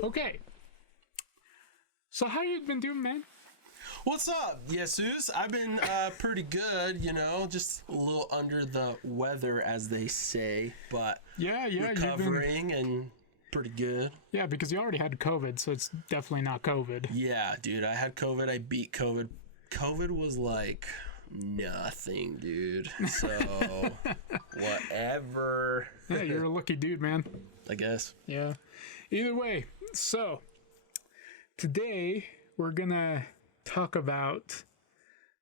Okay. So how you been doing, man? What's up, Jesus? I've been pretty good, just a little under the weather, as they say, but Yeah, recovering and pretty good. Yeah, because you already had COVID, so it's definitely not COVID. Yeah, dude, I had COVID. I beat COVID. COVID was like nothing, dude. So, whatever. Yeah, you're a lucky dude, man. I guess. Yeah. Either way, so today we're gonna talk about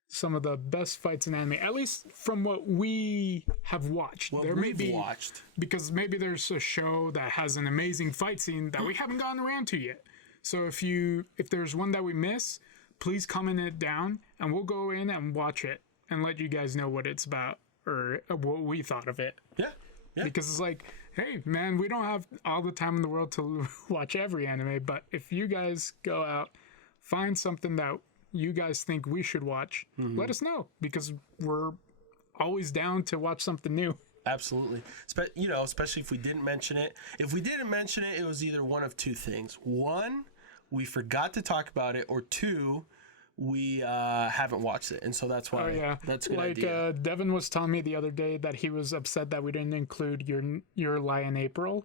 some of the best fights in anime, at least from what we have watched. What there we've may be watched. because maybe there's a show that has an amazing fight scene that we haven't gotten around to yet. So if there's one that we miss, please comment it down and we'll go in and watch it and let you guys know what it's about or what we thought of it. Yeah. Because it's like, hey, man, we don't have all the time in the world to watch every anime, but if you guys go out, find something that you guys think we should watch, let us know, because we're always down to watch something new. Absolutely. Especially if we didn't mention it. If we didn't mention it, it was either one of two things. One, we forgot to talk about it, or two, we haven't watched it, and so that's why. Oh yeah, that's a good idea. Devin was telling me the other day that he was upset that we didn't include your lie in April.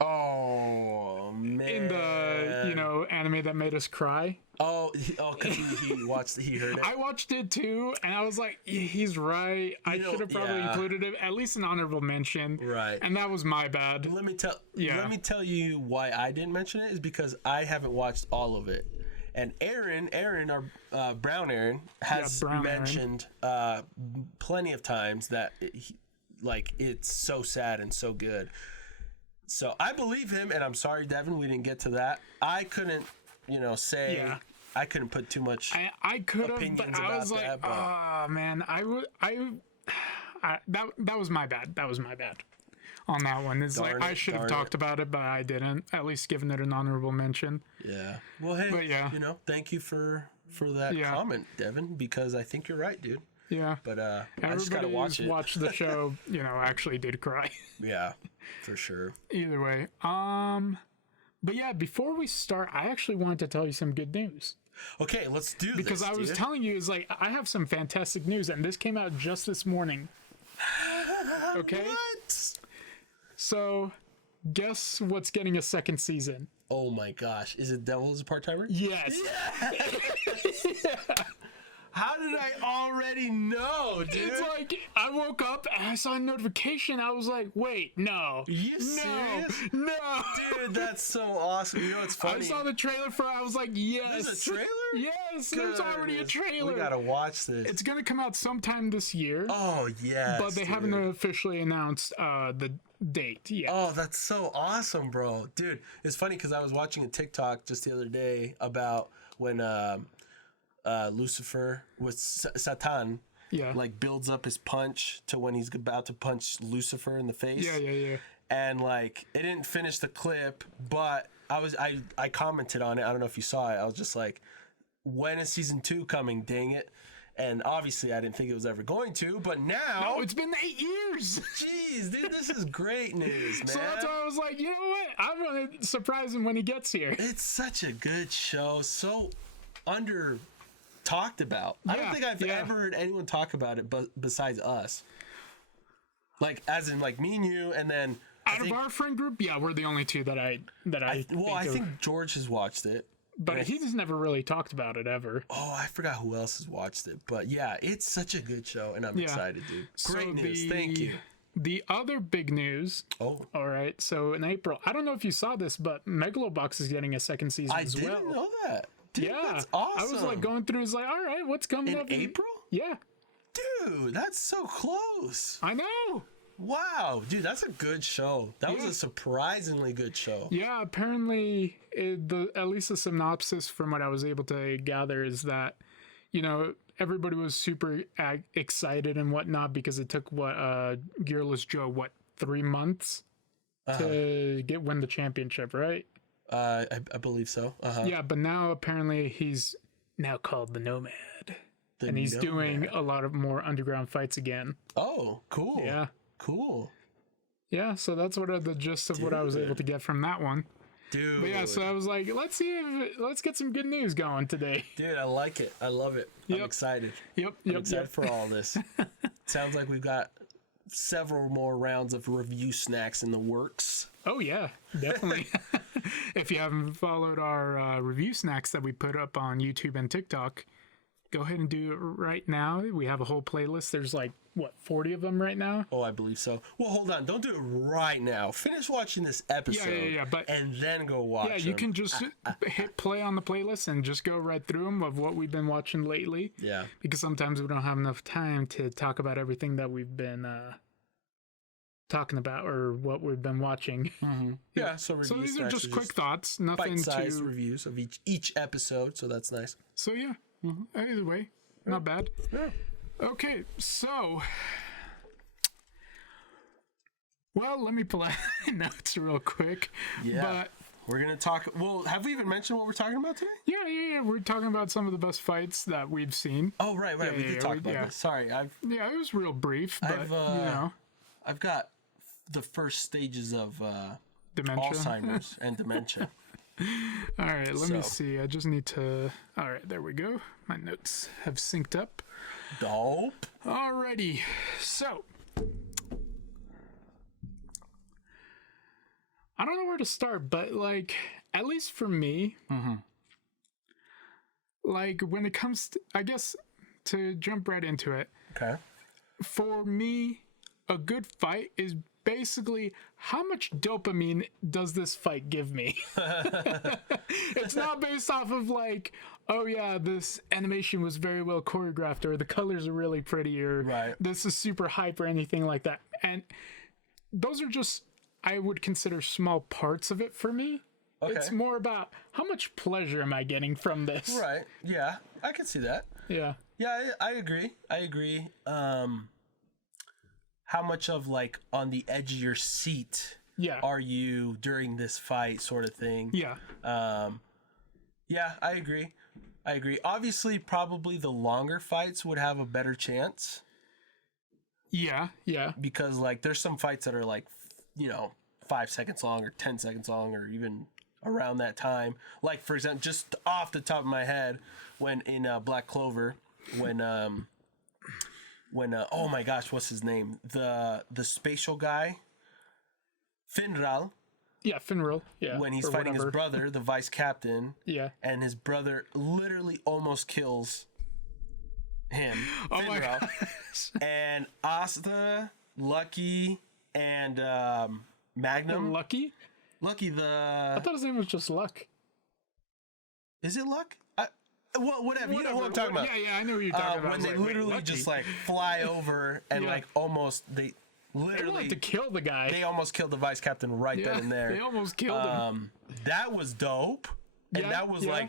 Oh man! In the anime that made us cry. Because he watched, he heard it. I watched it too, and I was like, he's right. I should have probably included it, at least an honorable mention. Right. And that was my bad. Let me tell you why I didn't mention it is because I haven't watched all of it. And Aaron, our Brown Aaron, has mentioned plenty of times that it's so sad and so good. So I believe him, and I'm sorry, Devin, we didn't get to that. I couldn't, say. Yeah. I couldn't put too much. I could have, but I was like, oh man, that was my bad. That was my bad on that one. It's I should have talked about it, but I didn't. At least given it an honorable mention. Yeah. Well, hey, but yeah, thank you for that comment, Devin, because I think you're right, dude. Yeah. But I just gotta watch it. Watch the show. Actually did cry. Yeah, for sure. Either way, but yeah, before we start, I actually wanted to tell you some good news. Okay, let's do this. Because I was telling you, I have some fantastic news, and this came out just this morning. Okay. What? So, guess what's getting a second season? Oh my gosh! Is it Devil's a part-timer? Yes. Yeah. How did I already know, dude? It's like, I woke up and I saw a notification. I was like, wait, no. Are you serious? No. Dude, that's so awesome. You know what's funny? I saw the trailer for it. I was like, yes. There's a trailer? Yes, there's already a trailer. We gotta watch this. It's gonna come out sometime this year. Oh, yes, but they haven't officially announced the date yet. Oh, that's so awesome, bro. Dude, it's funny because I was watching a TikTok just the other day about when... Lucifer with Satan, builds up his punch to when he's about to punch Lucifer in the face. Yeah. And it didn't finish the clip, but I commented on it. I don't know if you saw it. I was just like, when is season 2 coming? Dang it. And obviously I didn't think it was ever going to, but now... No, it's been 8 years! Jeez, dude, this is great news, man. So that's why I was like, you know what? I'm going to surprise him when he gets here. It's such a good show. So talked about. I don't think I've ever heard anyone talk about it besides us. As in me and you, and then out of our friend group, we're the only two that I think George has watched it. But he's never really talked about it ever. Oh, I forgot who else has watched it. But yeah, it's such a good show, and I'm excited, dude. Great news. Thank you. The other big news. Oh. All right. So in April, I don't know if you saw this, but Megalo Box is getting a second season as well. I didn't know that. Dude, that's awesome. I was going through, all right, what's coming up? In April? Yeah. Dude, that's so close. I know. Wow. Dude, that's a good show. That was a surprisingly good show. Yeah, apparently, at least the synopsis from what I was able to gather is that, everybody was super excited and whatnot because it took, Gearless Joe, 3 months to win the championship, right? I believe so. Yeah, but now apparently he's now called the Nomad. And he's doing a lot of more underground fights again. Oh, cool. Yeah. Cool. Yeah, so that's the gist of what I was able to get from that one. Dude. But yeah, so I was like, let's get some good news going today. Dude, I like it. I love it. Yep. I'm excited. Yep. I'm excited for all this. Sounds like we've got several more rounds of review snacks in the works. Oh yeah, definitely. If you haven't followed our review snacks that we put up on YouTube and TikTok, go ahead and do it right now. We have a whole playlist. There's like, what, 40 of them right now? Oh, I believe so. Well, hold on. Don't do it right now. Finish watching this episode and then go watch Yeah, you can just hit play on the playlist and just go right through them of what we've been watching lately. Yeah. Because sometimes we don't have enough time to talk about everything that we've been talking about or what we've been watching. Mm-hmm. Yeah, so these are just quick thoughts. Nothing bite-sized reviews of each episode, so that's nice. So yeah, either way, not bad. Yeah. Okay, so, well, let me pull out my notes real quick. Yeah, but we're gonna talk. Well, have we even mentioned what we're talking about today? Yeah. We're talking about some of the best fights that we've seen. Oh, right. We did talk about this. Sorry, it was real brief, but I've got the first stages of dementia. Alzheimer's and dementia. All right, let me see. I just need to. All right, there we go. My notes have synced up. Dope. Alrighty, so I don't know where to start, but like at least for me, like when it comes to, I guess to jump right into it. Okay. For me, a good fight is basically how much dopamine does this fight give me? It's not based off of like, oh yeah, this animation was very well choreographed or the colors are really pretty or this is super hype or anything like that. And those are just, I would consider small parts of it for me. Okay. It's more about how much pleasure am I getting from this? Right. Yeah, I can see that. Yeah. Yeah, I agree. How much of like on the edge of your seat are you during this fight sort of thing? Yeah. Yeah, I agree. Obviously, probably the longer fights would have a better chance. Yeah. Because like there's some fights that are like, 5 seconds long or 10 seconds long or even around that time. Like for example, just off the top of my head, when in Black Clover, when oh my gosh, what's his name? The spatial guy, Finral. Yeah, Finral. Yeah. When he's fighting his brother, the vice captain. Yeah. And his brother literally almost kills him. Oh Finral. my gosh. And Asta, Lucky, and Magnum. Lucky? Lucky I thought his name was just Luck. Is it Luck? Well, whatever. You know what I'm talking about. Yeah, I know what you're talking about. When they literally just like fly over and like almost they wanted to kill the guy. They almost killed the vice captain right then and there. They almost killed him. That was dope, and that was like,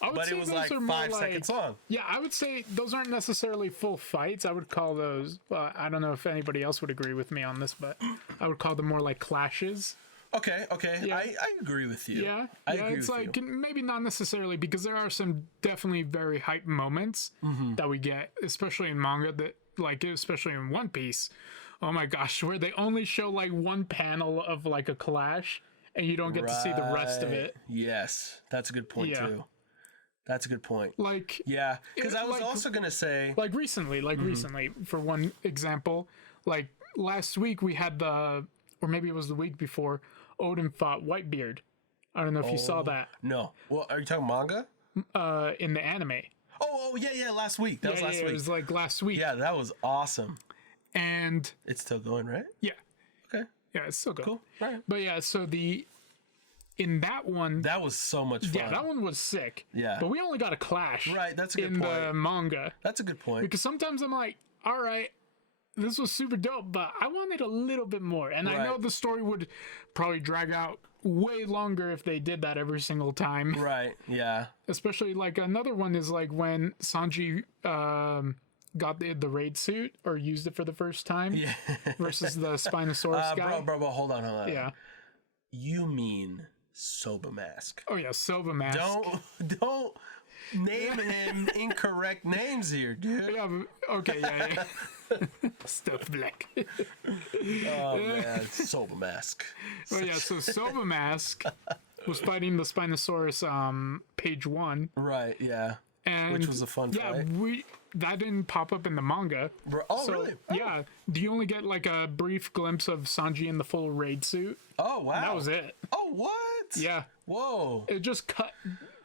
oh my god! But it was like 5 seconds long. Yeah, I would say those aren't necessarily full fights. I would call those. Well, I don't know if anybody else would agree with me on this, but I would call them more like clashes. Okay. Yeah. I agree with you. Yeah, it's like maybe not necessarily because there are some definitely very hype moments that we get, especially in manga that like especially in One Piece. Oh my gosh, where they only show like one panel of like a clash and you don't get to see the rest of it. Yes, that's a good point too. That's a good point. Like because I was also gonna say like recently, for one example, like last week we had or maybe it was the week before, Odin fought Whitebeard. I don't know if you saw that. No. Well, are you talking manga? In the anime. Oh yeah, last week. That was last week. It was like last week. Yeah, that was awesome. And it's still going, right? Yeah. Okay. Yeah, it's still going. Cool. All right. But yeah, so in that one, that was so much fun. Yeah, that one was sick. Yeah. But we only got a clash. Right, that's a good point. In the manga. That's a good point. Because sometimes I'm like, all right, this was super dope, but I wanted a little bit more. And I know the story would probably drag out way longer if they did that every single time. Right, yeah. Especially like another one is like when Sanji got the raid suit or used it for the first time versus the Spinosaurus guy. Bro, hold on. Yeah. You mean Soba Mask. Oh yeah, Soba Mask. Don't name him incorrect names here, dude. Yeah, okay, yeah. Stuff black. Oh man, Soba Mask. Oh yeah, so Soba Mask was fighting the Spinosaurus page 1. Right, yeah. And which was a fun fight. That didn't pop up in the manga. Oh, so, really? Oh. Yeah. Do you only get like a brief glimpse of Sanji in the full raid suit? Oh, wow. And that was it. Oh, what? Yeah. Whoa. It just cut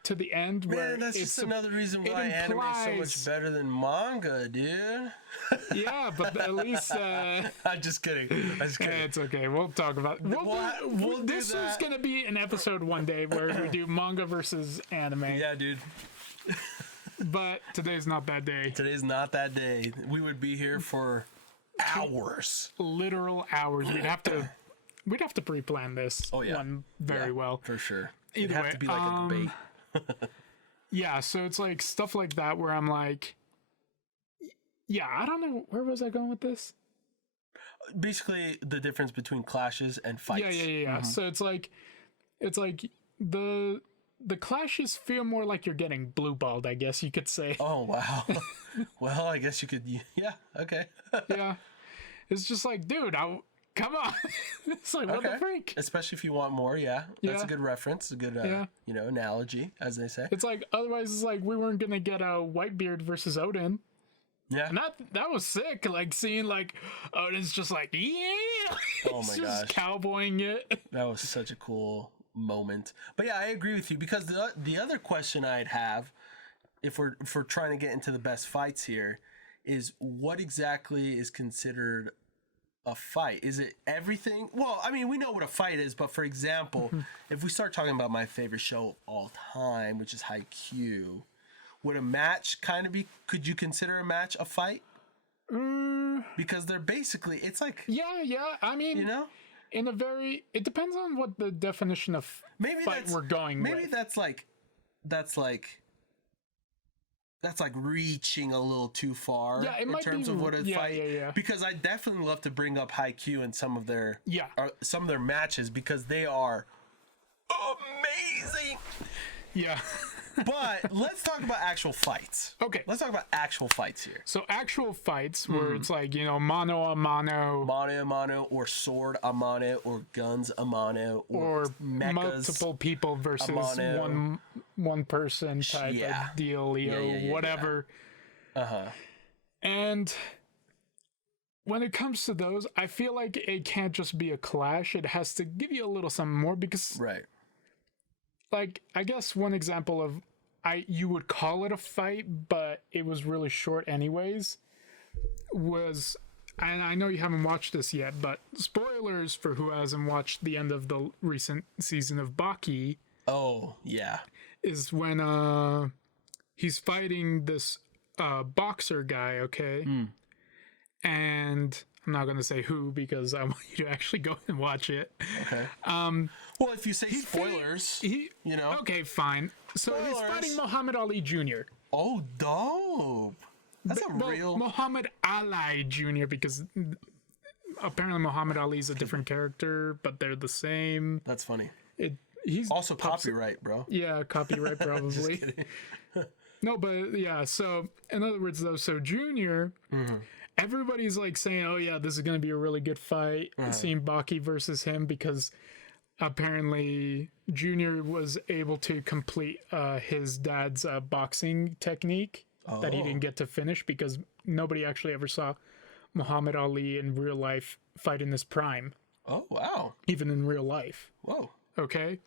to the end. Man, that's just another reason why anime is so much better than manga, dude. Yeah, but at least... I'm just kidding. It's okay. We'll talk about it. This is going to be an episode one day where we do manga versus anime. Yeah, dude. But today's not that day. Today's not that day. We would be here for hours. Literal hours. We'd have to pre-plan this one very well. For sure. It'd have to be like a debate. Yeah, so it's like stuff like that where I'm like, yeah, I don't know. Where was I going with this? Basically, the difference between clashes and fights. Yeah. Mm-hmm. So it's like the clashes feel more like you're getting blue-balled, I guess you could say. Oh, wow. Well, I guess you could... Yeah, okay. Yeah. It's just like, dude, come on. It's like, what the freak? Especially if you want more, yeah. That's a good reference, a good, analogy, as they say. It's like, otherwise, it's like we weren't going to get a Whitebeard versus Odin. Yeah. And that was sick, like, seeing, like, Odin's just like, yeah! Oh, my gosh. Just cowboying it. That was such a cool moment. But yeah, I agree with you, because the other question I'd have, if we're trying to get into the best fights here, is what exactly is considered a fight? Is it everything? Well, I mean, we know what a fight is, but for example, if we start talking about my favorite show of all time, which is Haikyuu, would a match kind of be, could you consider a match a fight? Because they're basically, it's like... Yeah, I mean... You know? It depends on what the definition of fight we're going with. Maybe that's like reaching a little too far in terms of what a fight. Yeah. Because I definitely love to bring up Haikyuu and some of their matches, because they are amazing. Yeah. But let's talk about actual fights. Okay. Let's talk about actual fights here. So actual fights where it's like, mano a mano. Mano a mano, or sword a mano, or guns a mano, or multiple people versus one person type of deal, whatever. Uh-huh. And when it comes to those, I feel like it can't just be a clash. It has to give you a little something more, because... Right. Like, I guess one example of you would call it a fight, but it was really short anyways, was, and I know you haven't watched this yet, but spoilers for who hasn't watched the end of the recent season of Baki. Oh, yeah. Is when he's fighting this boxer guy, okay? And... I'm not going to say who, because I want you to actually go and watch it. Okay. Well, if you say spoilers, Okay, fine. So he's fighting Muhammad Ali Jr. Oh, dope. That's real... Muhammad Ali Jr., because apparently Muhammad Ali is a different character, but they're the same. That's funny. He's also copyright, bro. Yeah, copyright probably. No, but yeah, so in other words, though, so Junior... Everybody's like saying, oh yeah, this is going to be a really good fight, seeing Baki versus him, because apparently Junior was able to complete his dad's boxing technique that he didn't get to finish, because nobody actually ever saw Muhammad Ali in real life fight in his prime. Oh, wow. Even in real life. Whoa. Okay?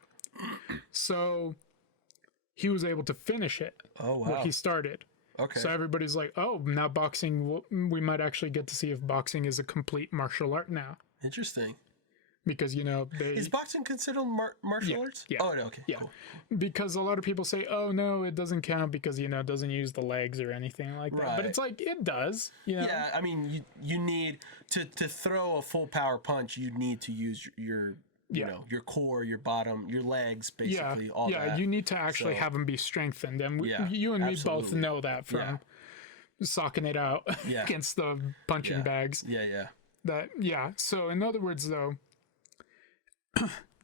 So he was able to finish it. Oh, wow. What he started. Okay. So everybody's like, oh, now boxing, we might actually get to see if boxing is a complete martial art now. Interesting. Because, Is boxing considered martial arts? Yeah. Oh, okay. Yeah. Cool. Because a lot of people say, oh, no, it doesn't count because, it doesn't use the legs or anything like that. Right. But it's like, it does. Yeah, I mean, you need, to throw a full power punch, you need to use your your core, your bottom, your legs, basically, all that. Yeah, you need to actually have them be strengthened. And you and me both know that from socking it out against the punching bags. Yeah. So in other words, though,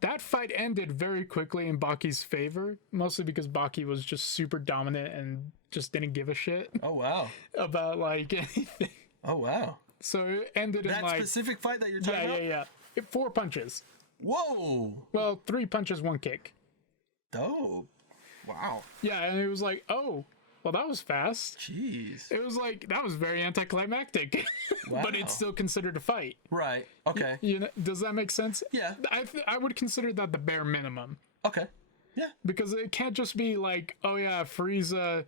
that fight ended very quickly in Baki's favor, mostly because Baki was just super dominant and just didn't give a shit Oh wow. about like anything. Oh wow. So it ended in That like specific fight that you're talking about? yeah. 4 punches. Whoa. Well, 3 punches, 1 kick. Dope. Wow. Yeah, and it was like, oh, well, that was fast. Jeez. It was like that was very anticlimactic, but it's still considered a fight. Right. Okay. You know, does that make sense? Yeah. I would consider that the bare minimum Okay. Yeah. because it can't just be like, oh yeah, Frieza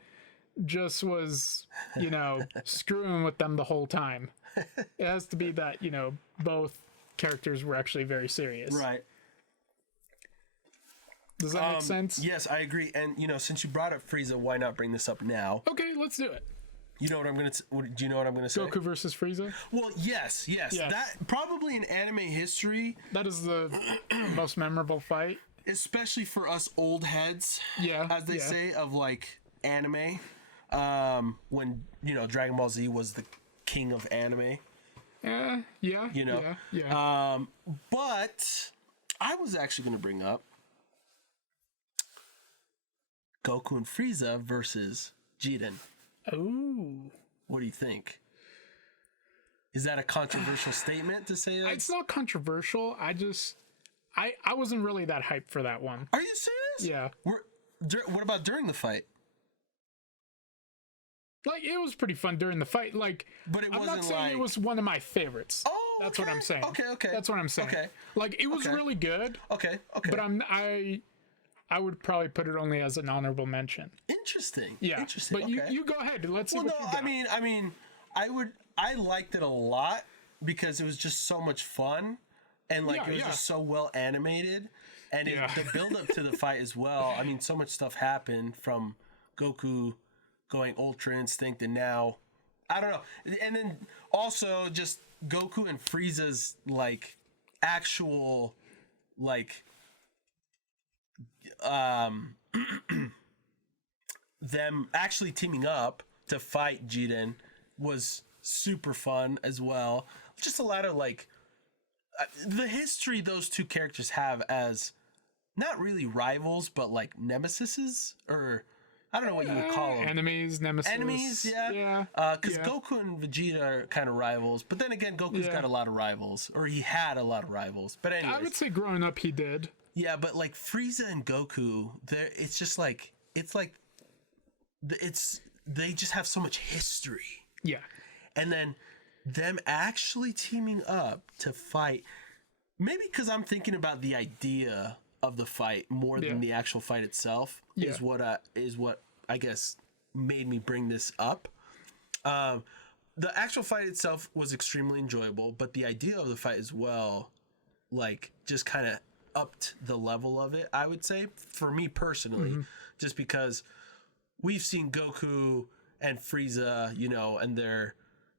just was, you know, screwing with them the whole time. It has to be that, you know, both characters were actually very serious. Right. Does that make sense? Yes, I agree. And you know, since you brought up Frieza, why not bring this up now? Okay, let's do it. You know what I'm gonna? Do you know what I'm gonna say? Goku versus Frieza. Well, yes. Yeah. That probably in anime history, That is the most memorable fight. especially for us old heads, Yeah, as they yeah. say, of like anime. When you know Dragon Ball Z was the king of anime. Yeah. You know. Yeah. But I was actually gonna bring up Goku and Frieza versus Jiden. Oh. What do you think? Is that a controversial statement to say that? It's not controversial. I wasn't really that hyped for that one. Are you serious? Yeah. What about during the fight? Like, it was pretty fun during the fight. Like, But it I'm wasn't not saying like... it was one of my favorites. Oh, That's what I'm saying. Okay. That's what I'm saying. Okay. Like, it was Okay. really good, Okay. but I would probably put it only as an honorable mention. Interesting. Yeah. Interesting. But Okay. you go ahead. Let's see Well, what no, you got. I mean, I liked it a lot because it was just so much fun and like Yeah, it was yeah. just so well animated and Yeah. the build up to the fight as well. I mean, so much stuff happened from Goku going Ultra Instinct and now I don't know. And then also just Goku and Frieza's like actual like them actually teaming up to fight Jiden was super fun as well. Just a lot of like the history those two characters have as not really rivals but like nemesises or I don't know what you would call them. Enemies, nemesis. Enemies, yeah. Yeah. Because Goku and Vegeta are kind of rivals, but then again, Goku's got a lot of rivals, or he had a lot of rivals. But anyways, I would say growing up he did. yeah, but like Frieza and Goku, it's just like they just have so much history, Yeah. and then them actually teaming up to fight. Maybe because I'm thinking about the idea of the fight more than the actual fight itself is what I guess made me bring this up. The actual fight itself was extremely enjoyable, but the idea of the fight as well, like just kind of upped the level of it, I would say, for me personally, just because we've seen Goku and Frieza, you know, and their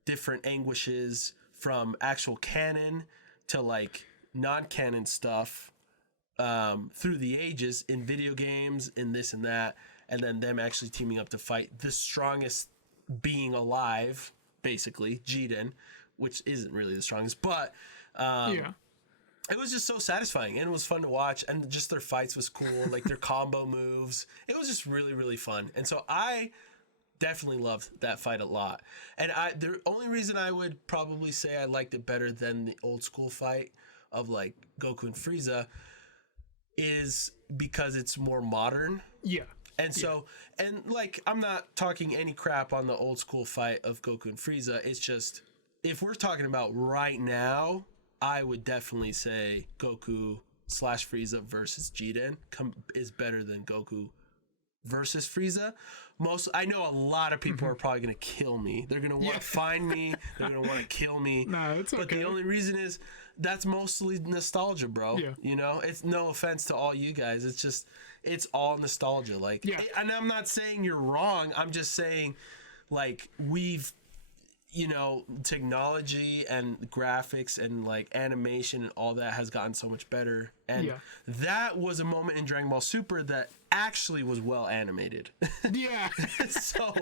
different anguishes from actual canon to like non-canon stuff through the ages in video games, in this and that, and then them actually teaming up to fight the strongest being alive, basically, Jiden, which isn't really the strongest, but it was just so satisfying and it was fun to watch, and just their fights was cool, like their combo moves. It was just really, really fun. And so I definitely loved that fight a lot. And the only reason I would probably say I liked it better than the old school fight of like Goku and Frieza is because it's more modern. Yeah. And so, and like, I'm not talking any crap on the old school fight of Goku and Frieza. It's just, if we're talking about right now, I would definitely say Goku / Frieza versus Jiden is better than Goku versus Frieza. I know a lot of people are probably going to kill me. They're going to want to find me. They're going to want to kill me. No, it's okay. But the only reason is that's mostly nostalgia, bro. Yeah. You know, it's no offense to all you guys. It's just, it's all nostalgia. Like, and I'm not saying you're wrong. I'm just saying, like, we've, you know, technology and graphics and like animation and all that has gotten so much better. And that was a moment in Dragon Ball Super that actually was well animated. Yeah. So,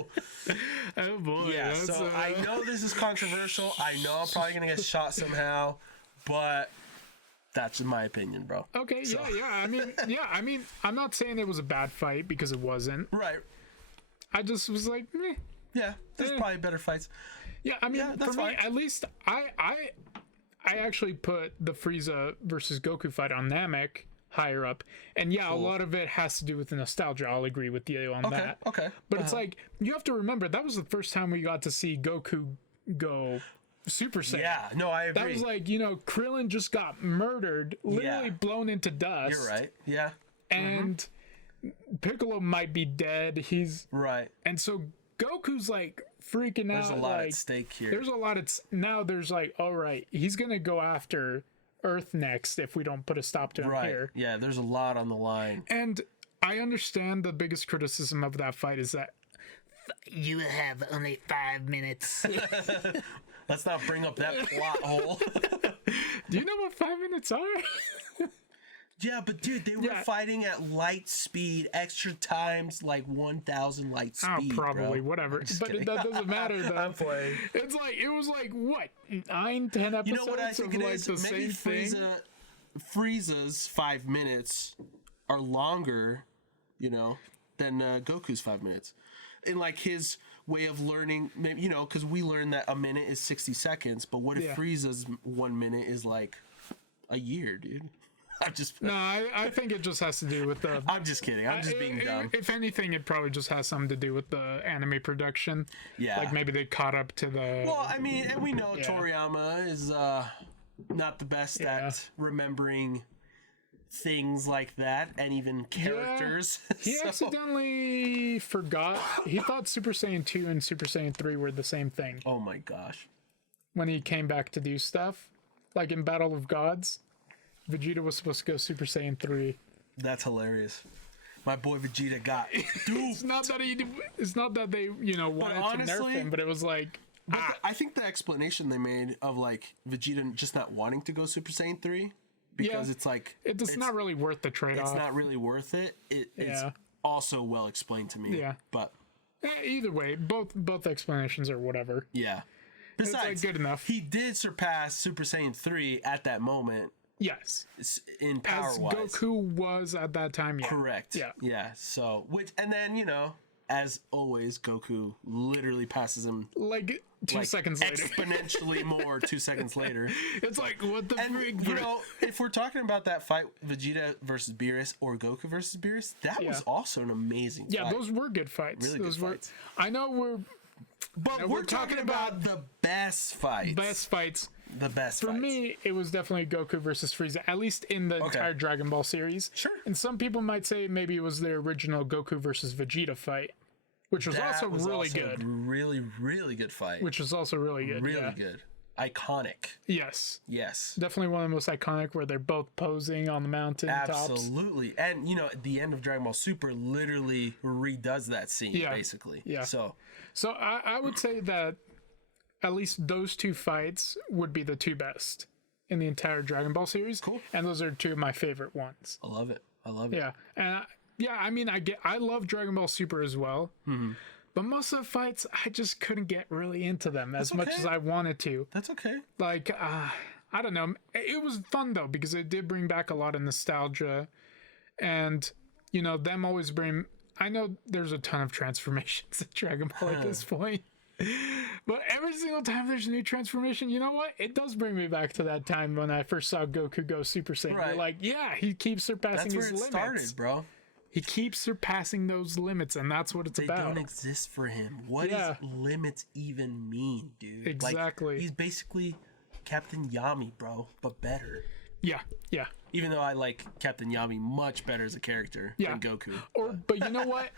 oh boy. yeah. So I know this is controversial. I know I'm probably gonna get shot somehow, but That's my opinion, bro. Okay, so. I mean, I'm not saying it was a bad fight because it wasn't. Right. I just was like, meh. Yeah, there's probably better fights. Yeah, I mean, for me, at least I actually put the Frieza versus Goku fight on Namek higher up, and a lot of it has to do with the nostalgia. I'll agree with you on that. Okay. But it's like, you have to remember that was the first time we got to see Goku go Super Saiyan. Yeah, no, I agree. That was like, Krillin just got murdered, literally blown into dust. You're right. Yeah. And Piccolo might be dead. He's right. And so Goku's like freaking out. There's a lot at stake here. There's a lot now there's like, all right, he's gonna go after Earth next if we don't put a stop to him here. Yeah, there's a lot on the line. And I understand the biggest criticism of that fight is that you have only 5 minutes. Let's not bring up that plot hole. Do you know what 5 minutes are? Yeah, but dude, they were fighting at light speed, extra times, like 1,000 light speed. Oh, probably, bro. whatever. But that doesn't matter, though. I'm playing. It's like, it was like, what, 9, 10 episodes you know what I think of it like is? the Maybe same thing? Frieza's 5 minutes are longer, than Goku's 5 minutes. In like his way of learning, maybe, because we learned that a minute is 60 seconds, but what if Frieza's 1 minute is like a year, dude? I think it just has to do with the. I'm just kidding. I'm just being dumb. If anything, it probably just has something to do with the anime production. Yeah. Like maybe they caught up to the. Well, I mean, and we know Toriyama is not the best at remembering things like that and even characters. He accidentally forgot. He thought Super Saiyan 2 and Super Saiyan 3 were the same thing. Oh my gosh. When he came back to do stuff, like in Battle of Gods. Vegeta was supposed to go Super Saiyan 3. That's hilarious. My boy Vegeta got duped. It's not that they, wanted to nerf him, but it was like... I think the explanation they made of, like, Vegeta just not wanting to go Super Saiyan 3, because it's like... It's not really worth the trade-off. It's not really worth it. It's also well explained to me. Yeah. But... either way, both explanations are whatever. Yeah. Besides, it's like good enough. He did surpass Super Saiyan 3 at that moment. Yes. In power-wise. As Goku was at that time, yeah. Correct. Yeah. So, and then, as always, Goku literally passes him... Like 2 seconds later. Exponentially more 2 seconds later. It's like, what the frig? If we're talking about that fight, Vegeta versus Beerus or Goku versus Beerus, that was also an amazing fight. Yeah, those were good fights. Really good fights. I know we're talking about the best fights. Best fights. The best For me, it was definitely Goku versus Frieza, at least in the entire Dragon Ball series. Sure. And some people might say maybe it was the original Goku versus Vegeta fight, which was also really good. Really, really good fight. Which was also really good. Really good. Iconic. Yes. Yes. Definitely one of the most iconic where they're both posing on the mountain tops. Absolutely. And, at the end of Dragon Ball Super literally redoes that scene, basically. Yeah. So I would say that at least those two fights would be the two best in the entire Dragon Ball series. Cool. And those are two of my favorite ones. I love it. Yeah. And I mean, I love Dragon Ball Super as well. Mm-hmm. But most of the fights, I just couldn't get really into them as much as I wanted to. That's okay. Like, I don't know. It was fun, though, because it did bring back a lot of nostalgia. And, them always bring... I know there's a ton of transformations in Dragon Ball at this point. But every single time there's a new transformation, you know what? It does bring me back to that time when I first saw Goku go Super Saiyan. Right. You're like, yeah, he keeps surpassing his limits. That's where it started, bro. He keeps surpassing those limits, and that's what it's about. They don't exist for him. What does limits even mean, dude? Exactly. Like, he's basically Captain Yami, bro, but better. Yeah. Even though I like Captain Yami much better as a character than Goku. But you know what?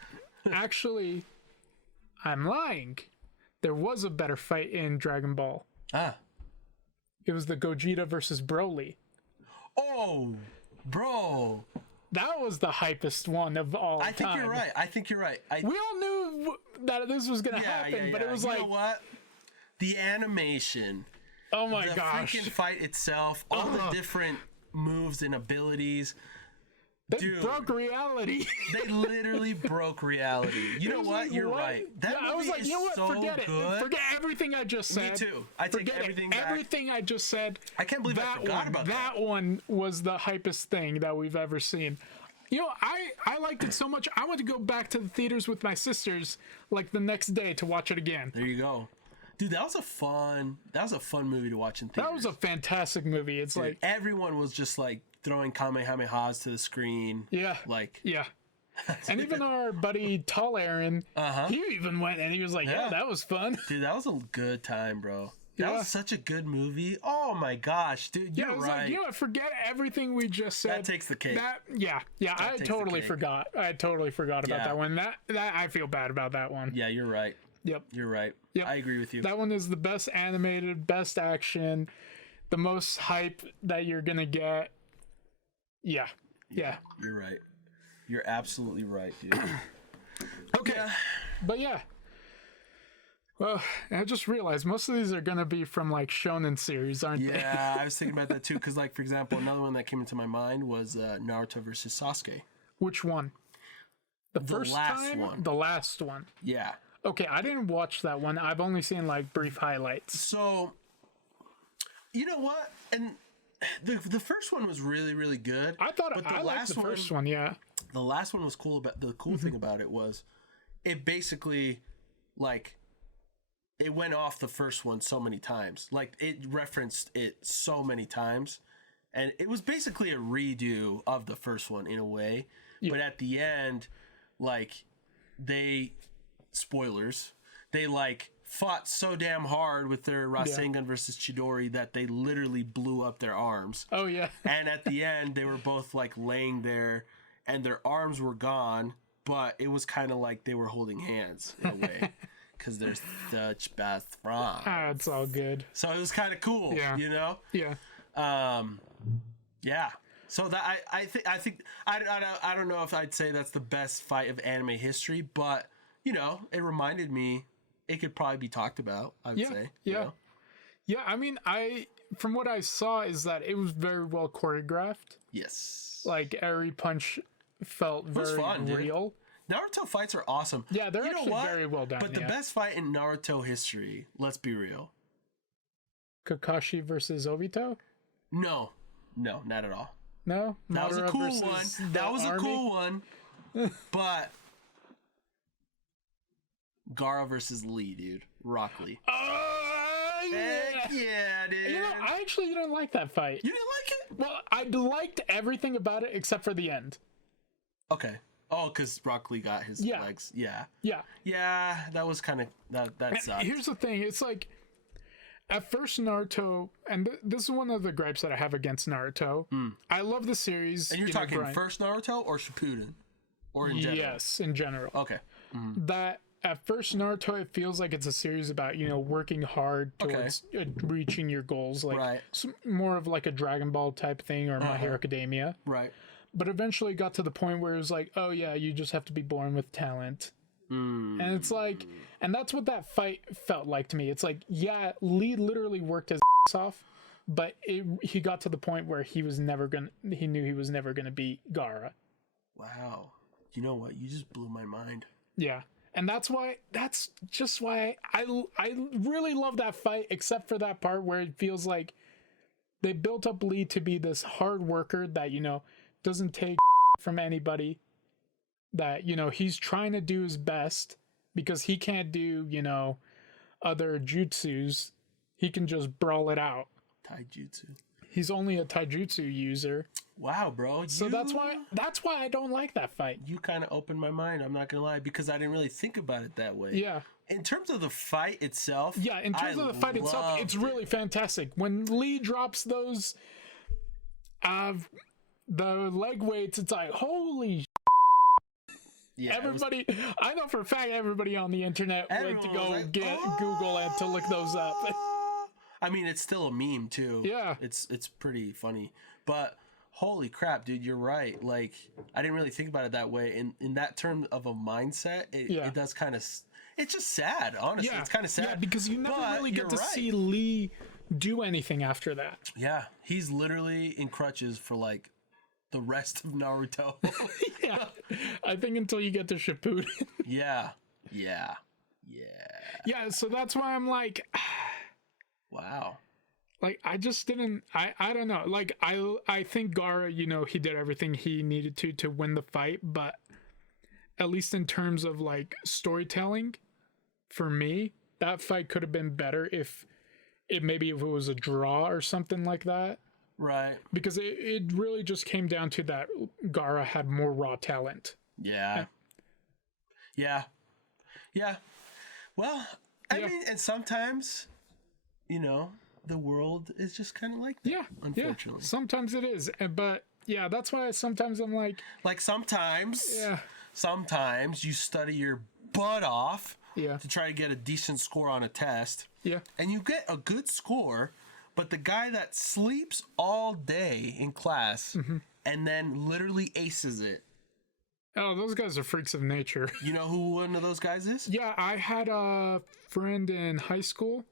Actually, I'm lying. There was a better fight in Dragon Ball. It was the Gogeta versus Broly. Oh, bro. That was the hypest one of all time. I think you're right. We all knew that this was going to happen, but it was like... You know what? The animation. Oh my gosh. The freaking fight itself, all the different moves and abilities. They Dude. broke reality. They literally broke reality. You know what? Like, You're what? right. That movie I was like, is you know what? so Forget good. it. Forget everything I just said. Me too. I take everything back. Everything I just said. I can't believe I forgot about that. That one was the hypest thing that we've ever seen. You know, I liked it so much. I want to go back to the theaters with my sisters like the next day to watch it again. There you go. Dude, that was a fun movie to watch in theaters. That was a fantastic movie. It's like everyone was just like throwing kamehamehas to the screen. Yeah. Like yeah. And even our buddy Tall Aaron, he even went and he was like, yeah, that was fun. Dude, that was a good time, bro. That was such a good movie. Oh my gosh, dude, you're right. Like, you know what? Forget everything we just said. That takes the cake. I totally forgot. I totally forgot about that one. That I feel bad about that one. Yeah, you're right. Yep. You're right. Yep. I agree with you. That one is the best animated, best action, the most hype that you're gonna get. Yeah. You're right. You're absolutely right, dude. Okay. Yeah. But yeah. Well, I just realized most of these are going to be from like shonen series, aren't they? Yeah, I was thinking about that too. Because, like, for example, another one that came into my mind was Naruto versus Sasuke. Which one? The first last time? one. The last one. Yeah. Okay, I didn't watch that one. I've only seen like brief highlights. So, you know what? And the first one was really, really good. I liked the first one, yeah. The last one was cool. But the cool thing about it was it basically, like, it went off the first one so many times. Like, it referenced it so many times. And it was basically a redo of the first one in a way. Yeah. But at the end, like, spoilers, they, like, fought so damn hard with their Rasengan versus Chidori that they literally blew up their arms. Oh, yeah. And at the end, they were both, like, laying there, and their arms were gone, but it was kind of like they were holding hands in a way. Because they're such best friends. It's all good. So it was kind of cool, you know? Yeah. Yeah. So that I don't know if I'd say that's the best fight of anime history, but you know, it reminded me it could probably be talked about. I would say. Yeah. You know? Yeah. I mean, from what I saw is that it was very well choreographed. Yes. Like every punch felt very real. Naruto fights are awesome. Yeah, they're actually very well done. But the best fight in Naruto history, let's be real. Kakashi versus Obito? No, not at all. No? That was a cool one. That was a cool one. But Gaara versus Lee, dude. Rock Lee. Heck yeah, dude. You know, I actually didn't like that fight. You didn't like it? Well, I liked everything about it except for the end. Okay. Oh, because Rock Lee got his legs. Yeah. Yeah. Yeah, that was kind of... That sucked. Here's the thing. It's like... At first, Naruto... And this is one of the gripes that I have against Naruto. I love the series. And you're talking first Naruto or Shippuden? Or in general? Yes, in general. Okay. That... At first, Naruto, it feels like it's a series about, you know, working hard towards reaching your goals. Like, more of like a Dragon Ball type thing or My Hero Academia. Right. But eventually it got to the point where it was like, oh yeah, you just have to be born with talent. And it's like, and that's what that fight felt like to me. It's like, yeah, Lee literally worked his ass off, but he got to the point where he knew he was never gonna beat Gaara. Wow. You know what? You just blew my mind. Yeah. And that's just why I really love that fight, except for that part where it feels like they built up Lee to be this hard worker that, you know, doesn't take from anybody, that, you know, he's trying to do his best because he can't do, you know, other jutsus. He can just brawl it out. Taijutsu. He's only a taijutsu user. Wow, bro. So that's why I don't like that fight. You kind of opened my mind, I'm not gonna lie, because I didn't really think about it that way. Yeah. In terms of the fight itself, it's really fantastic. When Lee drops those the leg weights, it's like, holy yeah, everybody I know for a fact everybody on the internet went to go Google and to look those up. I mean, it's still a meme too. Yeah. It's pretty funny. But holy crap, dude, you're right. Like, I didn't really think about it that way. In that term of a mindset, it does kind of... It's just sad, honestly. Yeah. It's kind of sad. Yeah, because you never really get to see Lee do anything after that. Yeah, he's literally in crutches for like the rest of Naruto. Yeah, I think until you get to Shippuden. Yeah. So that's why I'm like, Wow. like I just didn't. I don't know. Like I think Gaara, you know, he did everything he needed to win the fight, but at least in terms of like storytelling, for me, that fight could have been better if it was a draw or something like that. Right. Because it really just came down to that Gaara had more raw talent. Yeah. Well, I mean, and sometimes, you know, the world is just kind of like that, unfortunately. Yeah, sometimes it is. But yeah, that's why sometimes I'm like sometimes you study your butt off to try to get a decent score on a test. Yeah. And you get a good score, but the guy that sleeps all day in class and then literally aces it. Oh, those guys are freaks of nature. You know who one of those guys is? Yeah, I had a friend in high school.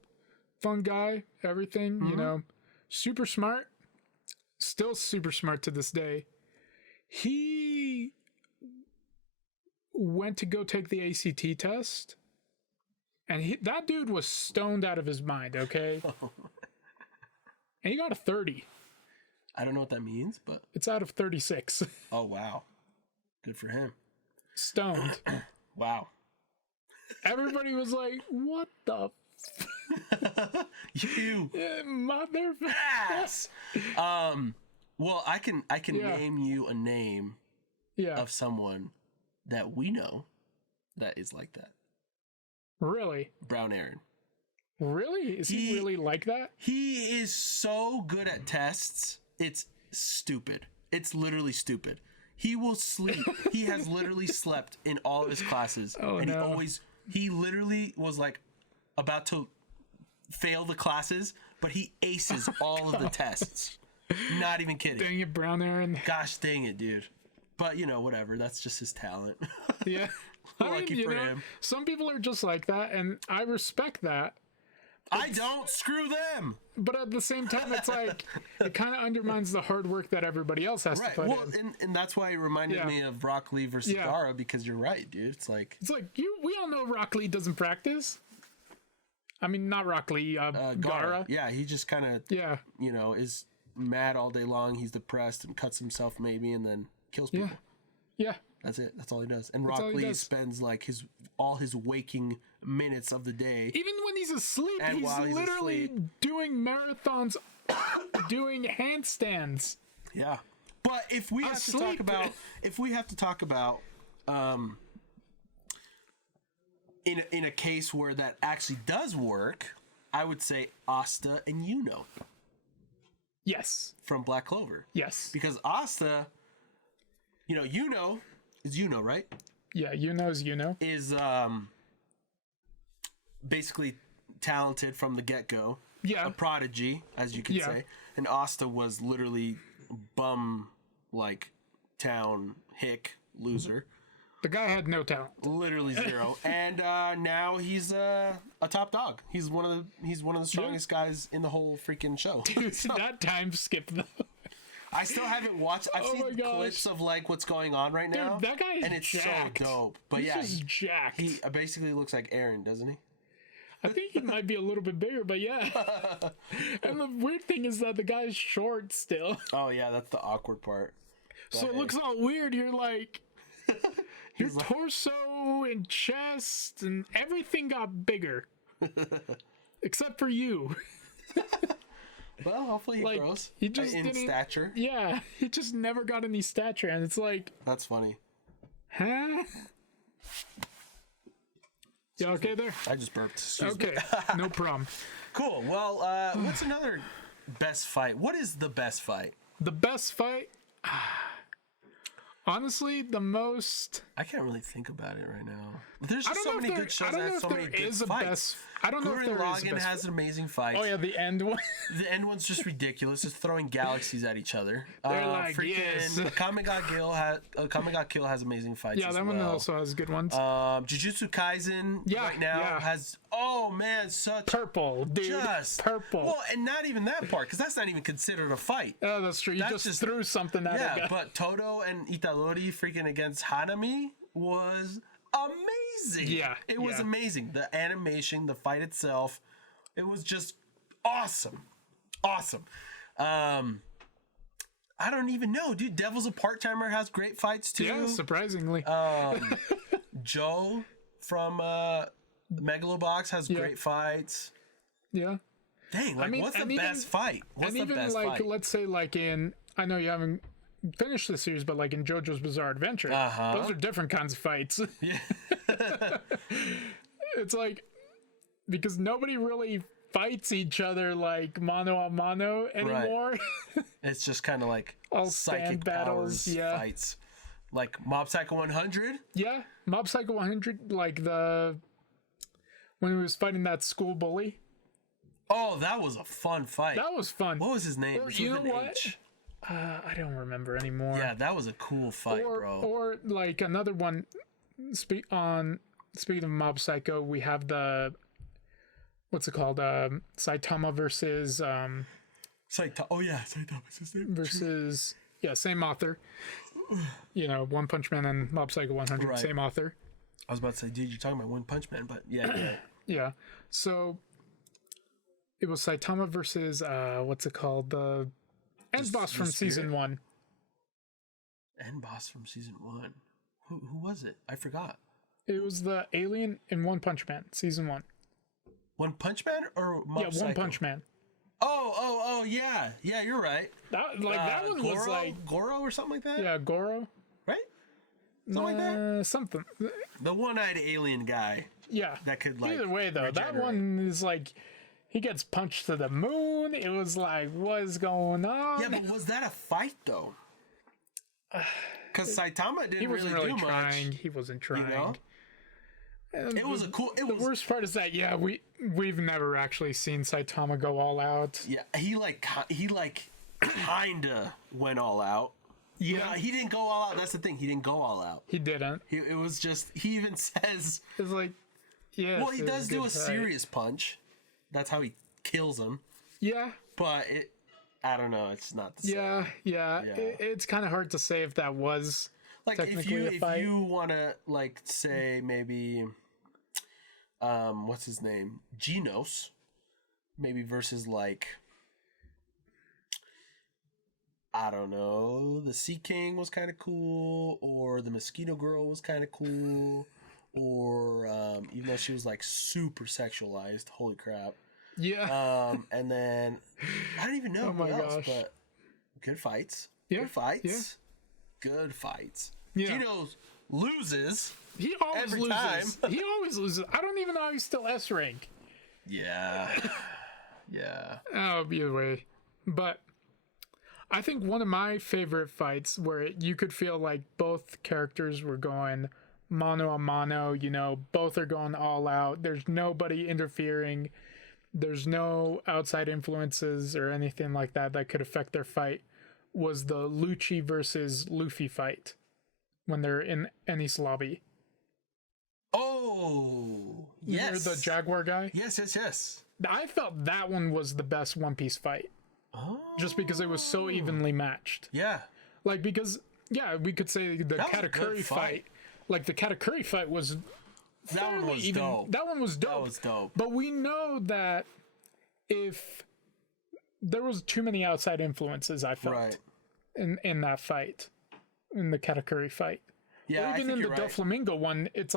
Fun guy, everything, you know. Super smart. Still super smart to this day. He went to go take the ACT test. And that dude was stoned out of his mind, okay? And he got a 30. I don't know what that means, but... It's out of 36. Oh, wow. Good for him. Stoned. Wow. Everybody was like, what the... You mother... ass! Well, I can name you a name of someone that we know that is like that. Really? Brown Aaron. Really? Is he really like that? He is so good at tests. It's stupid. It's literally stupid. He will sleep. He has literally slept in all of his classes. Oh, and no. he literally was like about to fail the classes, but he aces all of the tests. Not even kidding. Dang it, Brown Aaron. Gosh dang it, dude. But, you know, whatever. That's just his talent. Yeah. Lucky for him. Some people are just like that, and I respect that. I don't screw them. But at the same time, it's like, it kind of undermines the hard work that everybody else has to put in. And that's why it reminded me of Rock Lee versus Gaara, because you're right, dude. It's like we all know Rock Lee doesn't practice. I mean, not Rock Lee, Gaara. Yeah, he just kind of, you know, is mad all day long. He's depressed and cuts himself maybe and then kills people. Yeah. That's it. That's all he does. And Rock Lee spends like all his waking minutes of the day. Even when he's asleep, he's literally doing marathons, doing handstands. Yeah. But if we have to talk about, in a case where that actually does work, I would say Asta and Yuno. Yes. From Black Clover. Yes. Because Asta, you know, Yuno is Yuno, right? Yeah, Yuno's Yuno. Is basically talented from the get-go. Yeah. A prodigy, as you could say. And Asta was literally bum, like, town hick loser. The guy had no talent. Literally zero. And now he's a top dog. He's one of the strongest guys in the whole freaking show. Dude, that time skip though. I still haven't watched. I've seen clips of like what's going on right now. Dude, that guy is and it's jacked. So dope. But he's jacked. He basically looks like Aaron, doesn't he? I think he might be a little bit bigger, but yeah. And the weird thing is that the guy's short still. Oh yeah, that's the awkward part. But so it looks all weird. You're like, your torso and chest and everything got bigger, except for you. Well, hopefully he grows. He just in stature. Yeah, he just never got any stature, and it's like, that's funny. Huh? You okay there? I just burped. Excuse me. No problem. Cool. Well, what's another best fight? What is the best fight? The best fight? Honestly, the most... I can't really think about it right now. There's just so many good shows that have so many good fights. I don't know if there is Lagann has an amazing fight. Oh yeah, the end one. The end one's just ridiculous. Just throwing galaxies at each other. They're like, yes. Akame ga Kill has amazing fights. Yeah, that one also has good ones. Jujutsu Kaisen right now has such purple, dude. Just purple. Well, and not even that part, because that's not even considered a fight. Oh, that's true. You just threw something at it. Yeah, but Todo and Itadori freaking against Hanami was amazing. Yeah, it was amazing. The animation, the fight itself, it was just awesome. I don't even know, dude. Devil's a Part-Timer has great fights too. Yeah, surprisingly. Joe from Megalo Box has great fights. Yeah. Dang, what's the best fight? What's the best fight? Let's say I know you haven't finished the series, but in JoJo's Bizarre Adventure, those are different kinds of fights. Yeah. It's because nobody really fights each other mano a mano anymore. Right. It's just kind of all psychic battles, fights. Like Mob Psycho 100? Yeah, Mob Psycho 100, when he was fighting that school bully. Oh, that was a fun fight. That was fun. What was his name? You know what? I don't remember anymore. Yeah, that was a cool fight, bro. Or another one. Speaking of Mob Psycho, we have what's it called? Saitama versus Saitama's his name. Versus same author. One Punch Man and Mob Psycho 100, same author. I was about to say, dude, you're talking about One Punch Man, but yeah. Yeah. So it was Saitama versus what's it called? The end boss from season 1. End boss from season 1. Who was it? I forgot. It was the alien in One Punch Man, season 1. One Punch Man or Mob Psycho? One Punch Man. Oh, yeah. Yeah, you're right. That one Goro, was Goro or something like that? Yeah, Goro. Right? Something like that? Something. The one-eyed alien guy. Yeah. That could, Either way, though, regenerate. that one is he gets punched to the moon. It was what is going on? Yeah, but was that a fight, though? Because Saitama didn't really do trying. much. He wasn't trying. It was a cool... The worst part is that, we've never actually seen Saitama go all out. Yeah, he kinda went all out. Yeah, he didn't go all out. That's the thing. He didn't go all out. He didn't. It was just... He even says... It's well, he does do a serious punch. That's how he kills him. Yeah. But I don't know. It's not the same. Yeah. It's kind of hard to say if that was technically a fight. If you want to say maybe what's his name? Genos, maybe versus I don't know, the Sea King was kind of cool, or the Mosquito Girl was kind of cool, or even though she was super sexualized, holy crap. Yeah. And then I don't even know who else, but good fights. Yeah. Good fights. Yeah. Good fights. Yeah. Genos loses. He always every loses. time. He always loses. I don't even know how he's still S rank. Yeah. Yeah. Oh, either way. But I think one of my favorite fights where you could feel both characters were going mano a mano, both are going all out. There's nobody interfering. There's no outside influences or anything like that could affect their fight, was the Lucci versus Luffy fight when they're in Eni's lobby. Oh, yes. You're the Jaguar guy? Yes. I felt that one was the best One Piece fight. Oh. Just because it was so evenly matched. Yeah. Because, we could say the Katakuri fight. The Katakuri fight was... That one was dope. That one was dope. But we know that if there was too many outside influences, I felt in that fight, in the Katakuri fight. Yeah, or even in the Doflamingo one, it's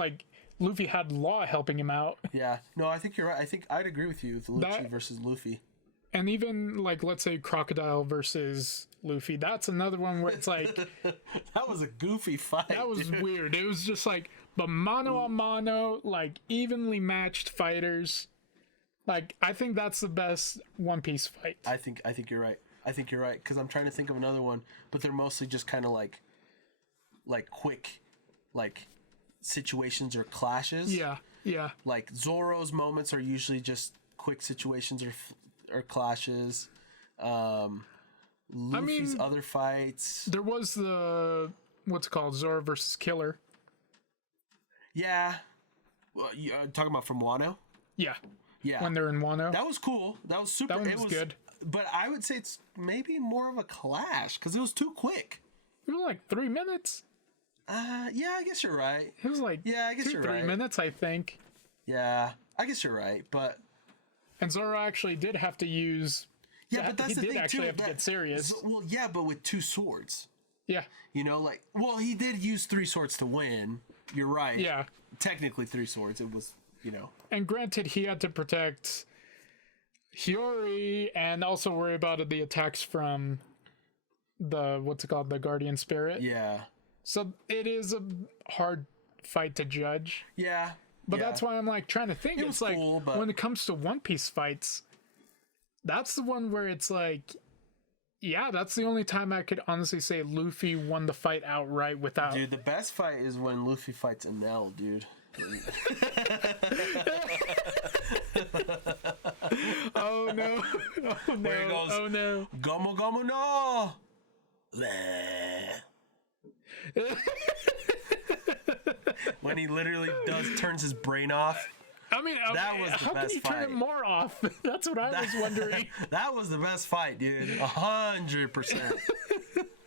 Luffy had Law helping him out. Yeah, no, I think you're right. I think I'd agree with you with Lucci versus Luffy. And even let's say Crocodile versus Luffy, that's another one where it's that was a goofy fight. That was weird. It was just but mano a mano, evenly matched fighters. I think that's the best One Piece fight. I think you're right. I think you're right, because I'm trying to think of another one, but they're mostly just kind of quick situations or clashes. Yeah. Yeah. Like Zoro's moments are usually just quick situations or clashes. Luffy's other fights. There was the what's it called, Zoro versus Killer. Yeah. Well, you talking about from Wano? Yeah. Yeah. When they're in Wano. That was cool. That was super. That one was good. But I would say it's maybe more of a clash because it was too quick. It was like 3 minutes. Yeah, I guess you're right. It was like I guess you're 3 right. minutes, I think. Yeah, I guess you're right. But And Zoro actually did have to use. yeah, but that's he the did thing actually too. have to get serious. Well, yeah, but with 2 swords. Yeah. You know, like, well, he did use 3 swords to win. You're right. Yeah. Technically 3 swords. It was, you know. And granted, he had to protect Hiyori and also worry about the attacks from the what's it called, the Guardian Spirit. Yeah. So it is a hard fight to judge. Yeah. But that's why I'm like trying to think. It's like cool, but when it comes to One Piece fights, that's the one where it's like, yeah, that's the only time I could honestly say Luffy won the fight outright without. Dude, the best fight is when Luffy fights Enel, dude. Oh no! Oh no! Where he goes, Oh no! Gomu Gomu no! When he literally turns his brain off. I mean, That was the how best can you turn fight. it more off? That's what I was wondering. That was the best fight, dude. 100%.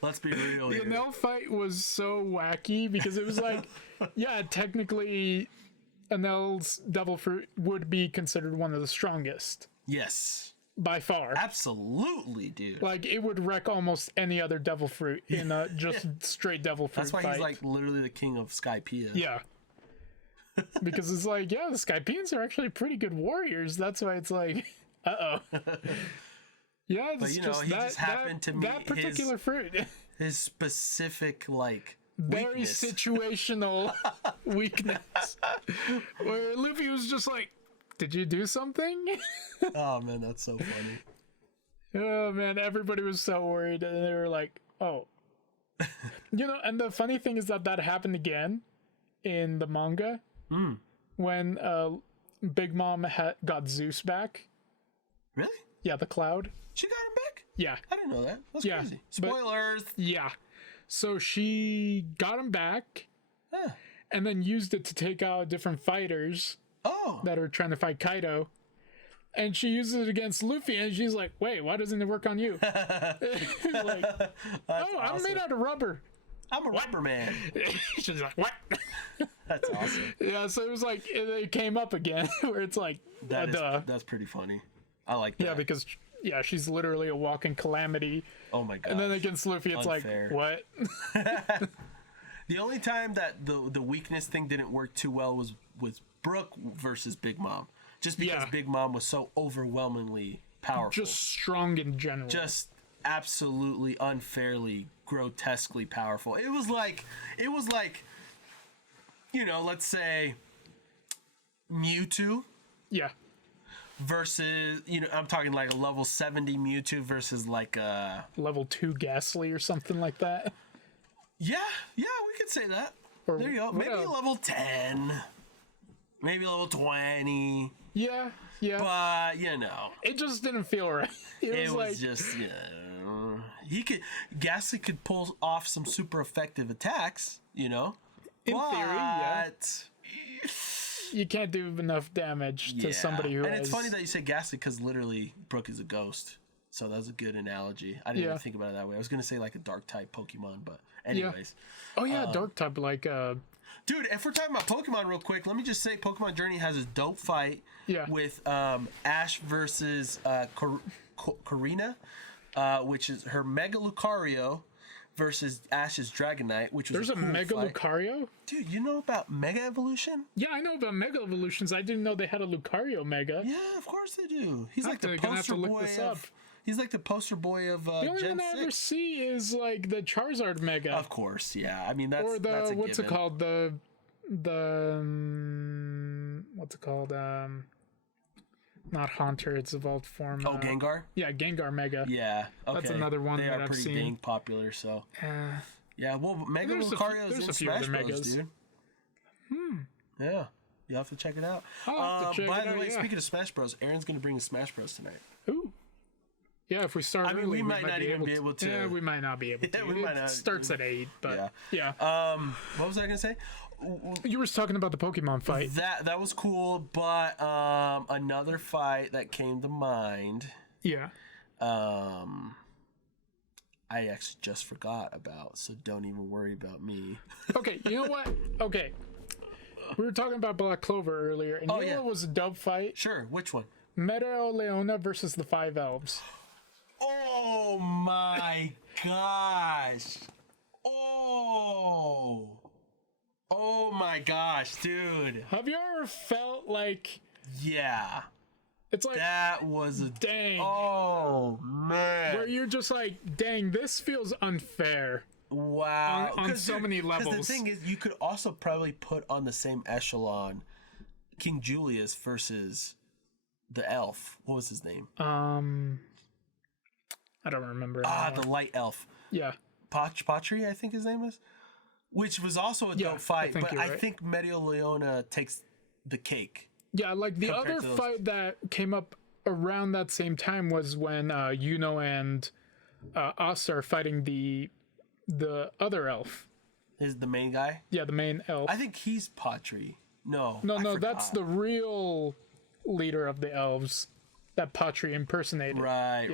Let's be real The here. Enel fight was so wacky because it was like, yeah, technically, Enel's Devil Fruit would be considered one of the strongest Yes. by far. Absolutely, dude. Like, it would wreck almost any other Devil Fruit in a just straight Devil Fruit That's why fight. he's like literally the king of Skypiea. Yeah. Because it's like, yeah, the Skypeans are actually pretty good warriors. That's why it's like, uh-oh. Yeah, it's But you know, just he just happened to meet that particular fruit. his specific, like, Very weakness. situational weakness. Where Luffy was just like, did you do something? Oh, man, that's so funny. Oh, man, everybody was so worried. And they were like, oh. You know, and the funny thing is that happened again in the manga. When Big Mom got Zeus back. Really? Yeah, the cloud. She got him back? Yeah. I didn't know that. That's Yeah, crazy. but- Spoilers. Yeah. So she got him back Huh. and then used it to take out different fighters Oh. that are trying to fight Kaido. And she uses it against Luffy and she's like, wait, why doesn't it work on you? Like, I'm awesome. made out of rubber. I'm a rubber man. She's like, what? That's awesome. Yeah, so it was like, it came up again where it's like, duh. That's pretty funny. I like that. Yeah, because, yeah, she's literally a walking calamity. Oh my god. And then against Luffy, it's Unfair. like, what? The only time that the weakness thing didn't work too well was with Brooke versus Big Mom. Just because Yeah. Big Mom was so overwhelmingly powerful. Just strong in general. Just absolutely unfairly, grotesquely powerful. It was like, you know, let's say Mewtwo yeah. versus, you know, I'm talking like a level 70 Mewtwo versus like a... Level 2 Ghastly or something like that. Yeah, we could say that. Or There you go. what Maybe else? level 10. Maybe level 20. Yeah. But, you know. It just didn't feel right. It was like, just, you know. Ghastly could pull off some super effective attacks, you know. In theory, yeah. But you can't do enough damage to somebody who and has... it's funny that you say Ghastly because literally Brooke is a ghost. So that was a good analogy. I didn't even think about it that way. I was going to say like a dark type Pokemon, but anyways. Oh, yeah, dark type, like... Dude, if we're talking about Pokemon real quick, let me just say Pokemon Journey has a dope fight with Ash versus Karina, which is her Mega Lucario versus Ash's Dragonite, which was There's a cool Mega fight. Lucario? Dude, you know about Mega Evolution? Yeah, I know about Mega Evolutions. I didn't know they had a Lucario Mega. Yeah, of course they do. He's like the gonna have to poster look boy this up. of... He's like the poster boy of The only Gen one I 6. ever see is like the Charizard Mega. Of course, yeah. I mean, that's or the that's a what's given. it called? What's it called? Not Haunter, it's evolved form. Oh, Gengar? Yeah, Gengar Mega. Yeah. Okay. That's another one they that are I've pretty seen. dang popular, so. Uh, Yeah, well, Mega There's a Lucario is there's in a few Smash other Bros, Megas. dude. Yeah. You'll have to check it out. I'll have to check by it the out, way, yeah. speaking of Smash Bros, Aaron's going to bring the Smash Bros tonight. Ooh. Yeah, if we start I mean, early, we might not even be able to. Yeah, we might not be able to. Yeah, we might not. It starts at 8, but yeah. What was I going to say? You were talking about the Pokemon fight. That was cool, but another fight that came to mind. Yeah. I actually just forgot about, so don't even worry about me. Okay, you know what? Okay. We were talking about Black Clover earlier, and you know what was a dope fight? Sure, which one? Mero Leona versus the 5 Elves. Oh my gosh. Oh my gosh, dude. Have you ever felt like... Yeah. It's like... That was a... Dang. Oh, man. Where you're just like, dang, this feels unfair. Wow. On so many levels. Because the thing is, you could also probably put on the same echelon King Julius versus the elf. What was his name? I don't remember anymore. The light elf. Yeah. Patri, I think his name is. Which was also a dope fight, but I think Medio Leona takes the cake. Yeah, like the other fight that came up around that same time was when Yuno and Asa are fighting the other elf. Is the main guy? Yeah, the main elf. I think he's Patri. No, that's the real leader of the elves that Patri impersonated. Right.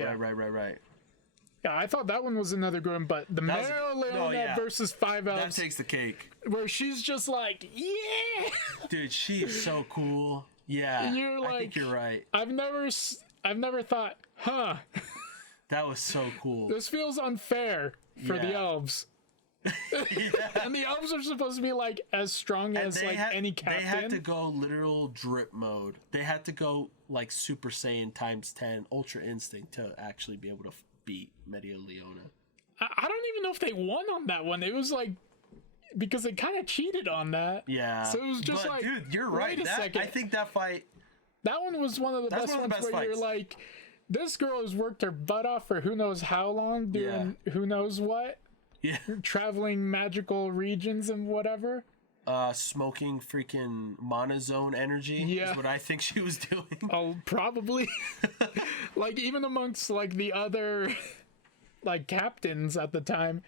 Yeah, I thought that one was another good one, but the Mero Leona versus 5 Elves. That takes the cake. Where she's just like, yeah! Dude, she is so cool. Yeah, you're like, I think you're right. I've never thought, huh. That was so cool. This feels unfair for the elves. And the elves are supposed to be like as strong as like any captain. They had to go literal drip mode. They had to go like Super Saiyan times 10 Ultra Instinct to actually be able to beat Medio Leona. I don't even know if they won on that one. It was like because they kind of cheated on that. Yeah. So it was just like, dude, you're right. Wait a second. I think that fight. That one was one of the best ones where you're like, this girl has worked her butt off for who knows how long, doing who knows what. Yeah. Traveling magical regions and whatever. Smoking freaking monozone energy is what I think she was doing. Oh, probably. Like even amongst like the other like captains at the time,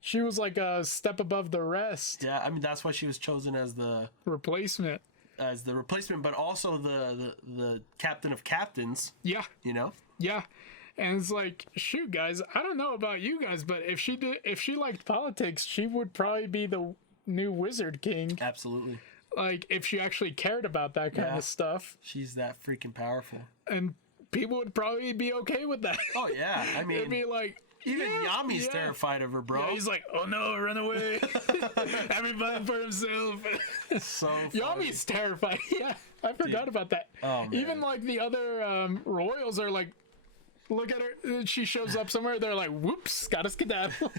she was like a step above the rest. Yeah, I mean that's why she was chosen as the replacement. But also the captain of captains. Yeah. You know? Yeah. And it's like, shoot, guys, I don't know about you guys, but if she liked politics, she would probably be the new Wizard King. Absolutely. Like, if she actually cared about that kind of stuff. She's that freaking powerful. And people would probably be okay with that. Oh, yeah. I mean, it'd be like, even Yami's terrified of her, bro. Yeah, he's like, oh no, run away. Everybody for himself. So Yami's terrified. Yeah, I forgot about that. Oh, man. Even like the other royals are like, look at her. She shows up somewhere. They're like, whoops, gotta skedaddle.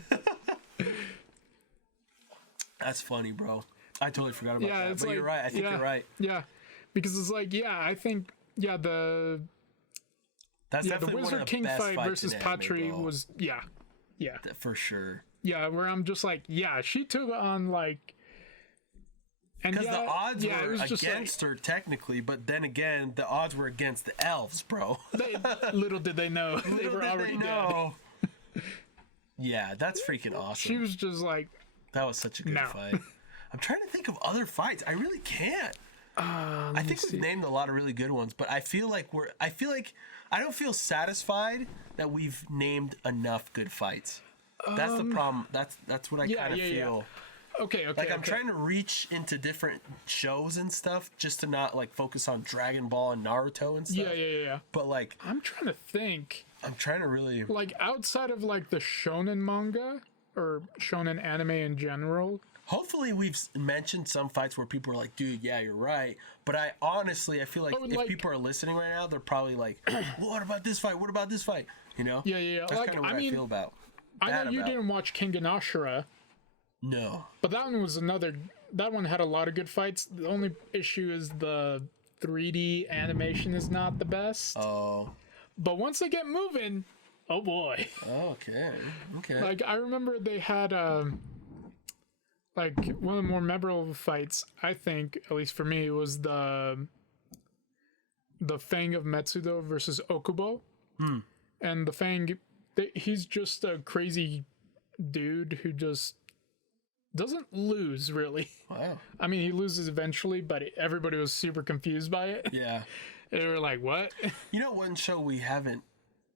That's funny, bro. I totally forgot about that. But like, you're right. I think you're right. Yeah, because it's like, I think, the Wizard King fight versus Patri was, yeah. For sure. Yeah, where I'm just like, she took on like. Because the odds were against her technically, but then again, the odds were against the elves, bro. Little did they know. They were already dead. Yeah, that's freaking awesome. She was just like... That was such a good fight. I'm trying to think of other fights. I really can't. I think we've named a lot of really good ones, but I feel like I don't feel satisfied that we've named enough good fights. That's the problem. That's what I kind of feel. Yeah. Okay. Like I'm trying to reach into different shows and stuff just to not like focus on Dragon Ball and Naruto and stuff. Yeah. But like I'm trying to think. I'm trying to really like outside of like the shonen manga or shonen anime in general. Hopefully we've mentioned some fights where people are like, dude, yeah, you're right. But I feel like if people are listening right now, they're probably like, well, what about this fight? What about this fight? You know? Yeah. That's like, kind of what I feel about. I know you didn't watch King and Ashura. No. But that one was that one had a lot of good fights. The only issue is the 3D animation is not the best. Oh. But once they get moving, oh boy. Okay. Like I remember they had like one of the more memorable fights, I think, at least for me, was the Fang of Metsudo versus Okubo. And the Fang, he's just a crazy dude who just doesn't lose, really. Wow. I mean, he loses eventually, but everybody was super confused by it. Yeah. They were like, what? You know, one show we haven't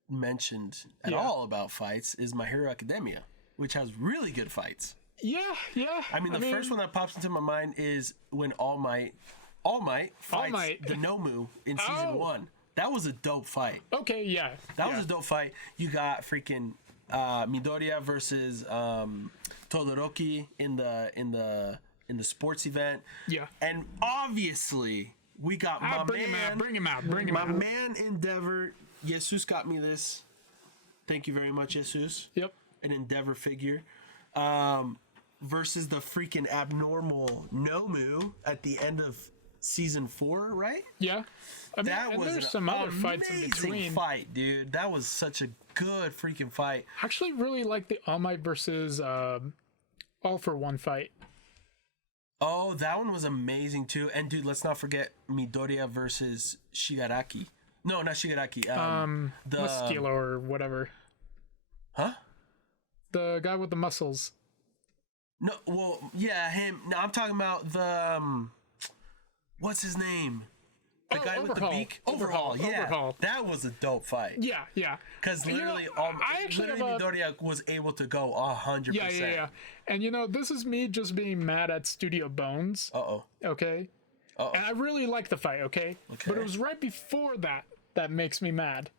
mentioned at all about fights is My Hero Academia, which has really good fights. Yeah. I mean, the first one that pops into my mind is when All Might fights the Nomu in season 1. That was a dope fight. Okay, yeah. That was a dope fight. You got freaking Midoriya versus Todoroki in the sports event. Yeah. And obviously we got bring him out. My man Endeavor. Jesus got me this. Thank you very much, Jesus. Yep. An Endeavor figure. Versus the freaking abnormal Nomu at the end of season 4, right? Yeah. I mean, That was there's some other fights in between. Fight, dude. That was such a good freaking fight. I actually really like the All Might versus All for One fight. Oh, that one was amazing too. And dude, let's not forget Midoriya versus Shigaraki. No, not Shigaraki. The Musculo or whatever. Huh? The guy with the muscles. No, well, yeah, him. No, I'm talking about the what's his name? The guy with the beak? Overhaul. Yeah. Overhaul. That was a dope fight. Yeah. Because literally, Midoriya was able to go 100%. Yeah. And this is me just being mad at Studio Bones. Uh-oh. Okay? Uh-oh. And I really like the fight, okay? But it was right before that makes me mad.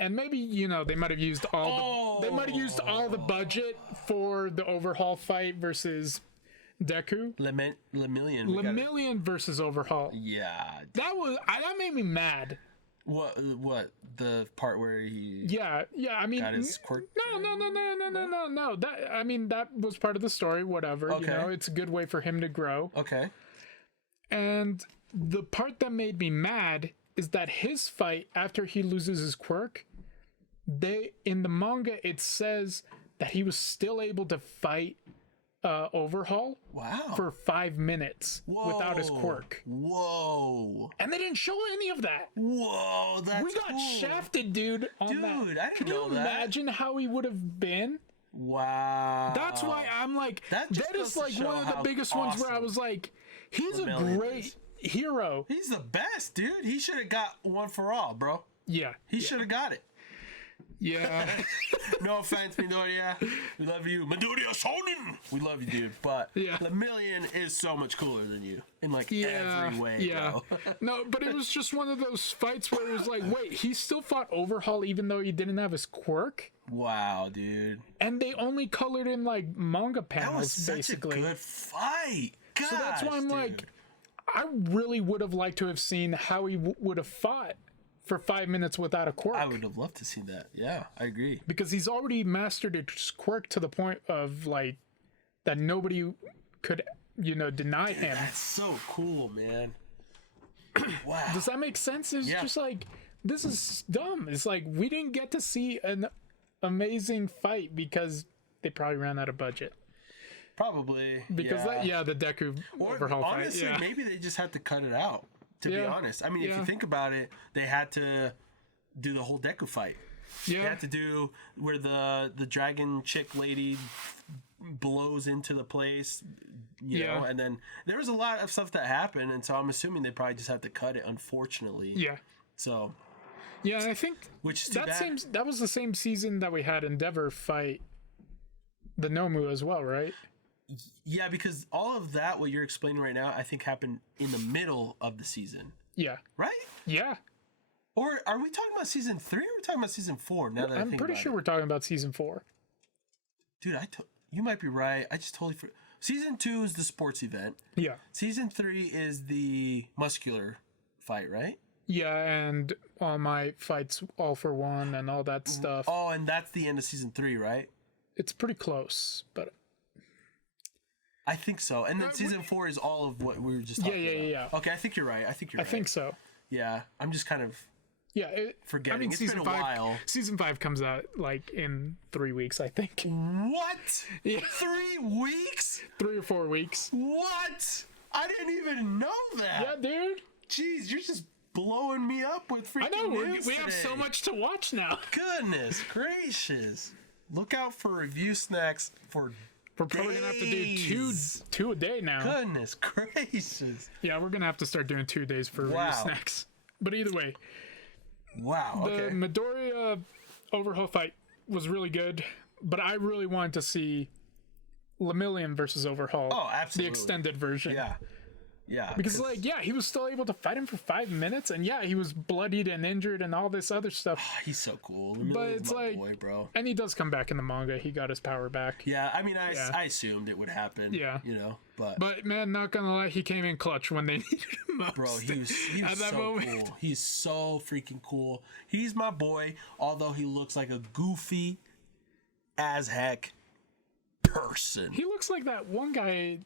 And maybe, they might have used all the budget for the Overhaul fight versus Deku. Lemillion versus Overhaul. Yeah. That made me mad. What the part where he Yeah, I mean got his quirk? No. That was part of the story, whatever. Okay. It's a good way for him to grow. Okay. And the part that made me mad is that his fight after he loses his quirk, in the manga it says that he was still able to fight Overhaul for 5 minutes without his quirk. Whoa. And they didn't show any of that. Whoa, that's We got shafted, dude, on that. Dude, I didn't Can know you that. imagine how he would have been? Wow. That's why I'm like, that is like one of the biggest ones where I was like, he's a great hero. He's the best, dude. He should have got One for All, bro. Yeah. He should have got it. Yeah. No offense, Midoriya. We love you. Midoriya Shonin! We love you, dude. But Lemillion is so much cooler than you in every way, bro. No, but it was just one of those fights where it was like, wait, he still fought Overhaul even though he didn't have his quirk? Wow, dude. And they only colored in manga panels, that was such basically. a good fight. Gosh, so that's why I'm dude. like, I really would have liked to have seen how he would have fought for 5 minutes without a quirk. I would have loved to see that. Yeah, I agree. Because he's already mastered his quirk to the point of that nobody could, deny him. That's so cool, man. Wow. Does that make sense? It's just this is dumb. It's like we didn't get to see an amazing fight because they probably ran out of budget. Probably. Because the Deku Overhaul honestly, fight. Yeah. Maybe they just had to cut it out. To be honest, I mean, if you think about it, they had to do the whole Deku fight. Yeah, they had to do where the dragon chick lady blows into the place, you know, and then there was a lot of stuff that happened, and so I'm assuming they probably just had to cut it. Unfortunately, So, and I think that was the same season that we had Endeavor fight the Nomu as well, right? Yeah, because all of that, what you're explaining right now, I think happened in the middle of the season. Yeah. Right? Yeah. Or are we talking about season 3 or are we talking about season 4? Now that I'm pretty sure we're talking about season 4. Dude, you might be right. I just totally forgot. Season 2 is the sports event. Yeah. Season 3 is the muscular fight, right? Yeah, and all my fights all for one and all that stuff. Oh, and that's the end of season 3, right? It's pretty close, but I think so. And then season 4 is all of what we were just talking about. Yeah. Okay, I think you're right. I think so. Yeah, I'm just kind of Yeah, forgetting. I mean, it's been a while. Season 5 comes out like in 3 weeks, I think. What? Yeah. 3 weeks? 3 or 4 weeks. What? I didn't even know that. Yeah, dude. Jeez, you're just blowing me up with freaking I know, news we have so much to watch now. Goodness gracious. Look out for review snacks for We're probably going to have to do two a day now. Goodness gracious. Yeah, we're going to have to start doing 2 days for review snacks. But either way. Wow, okay. The Midoriya overhaul fight was really good, but I really wanted to see Lemillion versus Overhaul. Oh, absolutely. The extended version. Yeah. Yeah. Because, like, yeah, he was still able to fight him for 5 minutes, and yeah, he was bloodied and injured and all this other stuff. He's so cool. But it's my like, boy, bro. And he does come back in the manga. He got his power back. Yeah, I mean, I assumed it would happen. Yeah. You know, but man, not gonna lie, he came in clutch when they needed him most. Bro, he was so cool. He's so freaking cool. He's my boy, although he looks like a goofy as heck person. He looks like that one guy,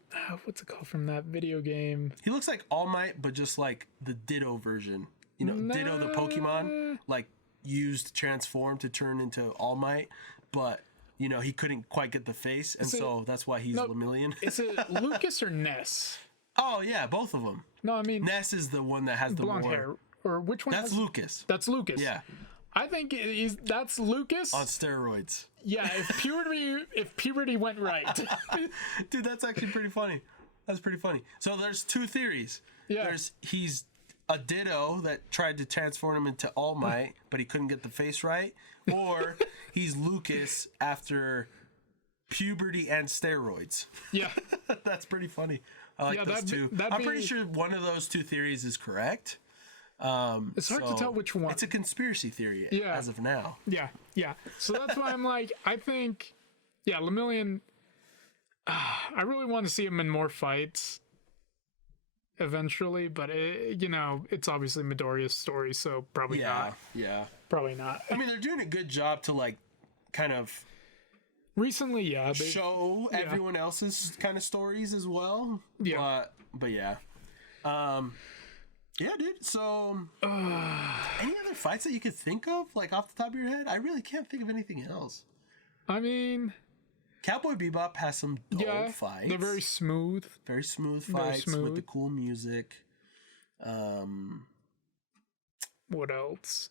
what's it called from that video game? He looks like All Might, but just like the Ditto version. You know, Ditto the Pokemon, like used to transform to turn into All Might, but you know, he couldn't quite get the face, and so that's why he's Lemillion. Is it Lucas or Ness? Oh yeah, both of them. No, I mean Ness is the one that has the blonde more hair. Or which one? That's Lucas. That's Lucas. Yeah. I think that's Lucas on steroids. Yeah, if puberty went right. Dude, that's actually pretty funny. That's pretty funny. So there's 2 theories. Yeah. He's a Ditto that tried to transform him into All Might, but he couldn't get the face right, or he's Lucas after puberty and steroids. Yeah. That's pretty funny. I like those two. I'm pretty sure one of those 2 theories is correct. It's hard to tell which one. It's a conspiracy theory as of now. Yeah. So that's why I'm like, I think, Lemillion, I really want to see him in more fights eventually, but it's obviously Midoriya's story, so probably not. Yeah. Probably not. I mean, they're doing a good job to like kind of recently, show everyone else's kind of stories as well. Yeah. But yeah. Yeah, dude. So, any other fights that you could think of, like off the top of your head? I really can't think of anything else. I mean, Cowboy Bebop has some dope fights. They're very smooth. Very smooth fights with the cool music. What else?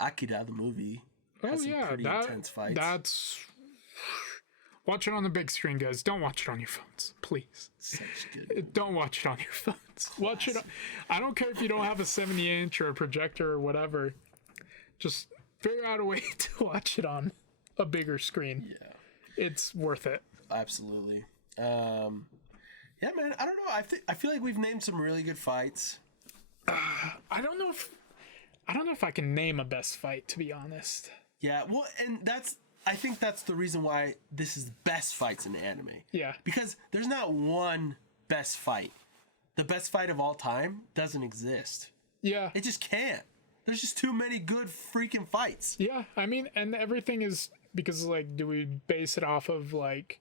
Akira, the movie. Has some pretty intense fights. That's... Watch it on the big screen, guys. Don't watch it on your phones, please. Such good. Don't watch it on your phones. Watch it. I don't care if you don't have a 70-inch or a projector or whatever. Just figure out a way to watch it on a bigger screen. Yeah, it's worth it. Absolutely. Yeah, man. I don't know. I feel like we've named some really good fights. I don't know if I can name a best fight, to be honest. Yeah. Well, and I think that's the reason why this is the best fights in anime. Yeah. Because there's not one best fight. The best fight of all time doesn't exist. Yeah. It just can't. There's just too many good freaking fights. Yeah. I mean, and everything is because, like, do we base it off of, like,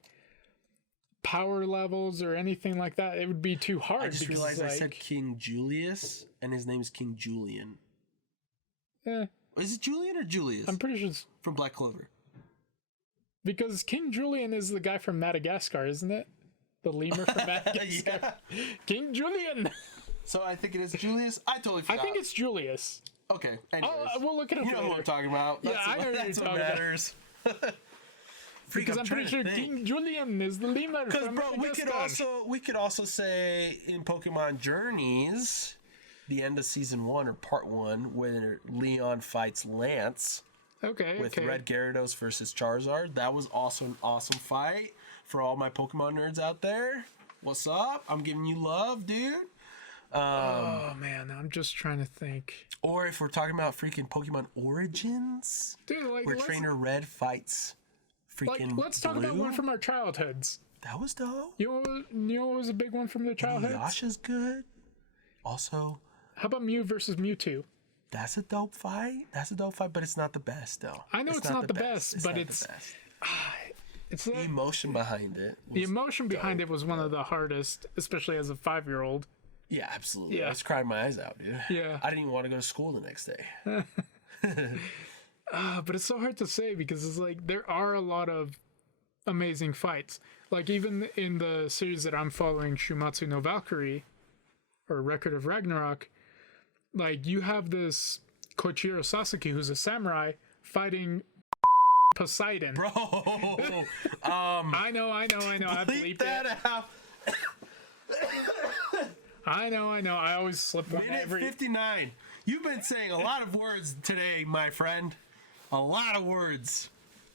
power levels or anything like that? It would be too hard. I just realized I said King Julius, and his name's King Julian. Yeah. Is it Julian or Julius? I'm pretty sure it's from Black Clover. Because King Julian is the guy from Madagascar, isn't it? The lemur from Madagascar. Yeah. King Julian. So I think it is Julius. I totally forgot. I think it's Julius. Okay. Anyways, we'll look it up. You know what I'm talking about. That's I know what matters. Because I'm pretty sure King Julian is the lemur from Madagascar. We could also say in Pokemon Journeys, the end of season 1 or part 1, where Leon fights Lance. With Red Gyarados versus Charizard. That was also an awesome fight for all my Pokemon nerds out there. What's up? I'm giving you love, dude. Oh, man. I'm just trying to think. Or if we're talking about freaking Pokemon Origins, dude, like, where Trainer Red fights freaking let's talk about one from our childhoods. That was dope. You know what was a big one from their childhoods? Yasha's good. Also, how about Mew versus Mewtwo? That's a dope fight. But it's not the best, though. I know it's not the best, but it's the emotion behind it. The emotion behind it was one of the hardest, especially as a 5-year-old. Yeah, absolutely. Yeah. I was crying my eyes out, dude. Yeah. I didn't even want to go to school the next day. But it's so hard to say because it's like there are a lot of amazing fights. Like even in the series that I'm following, Shumatsu no Valkyrie, or Record of Ragnarok, like you have this Koichiro Sasuke who's a samurai fighting Poseidon. Bro, I know. I bleeped that it. out. I know. I always slip one Minute 59. You've been saying a lot of words today, my friend. A lot of words.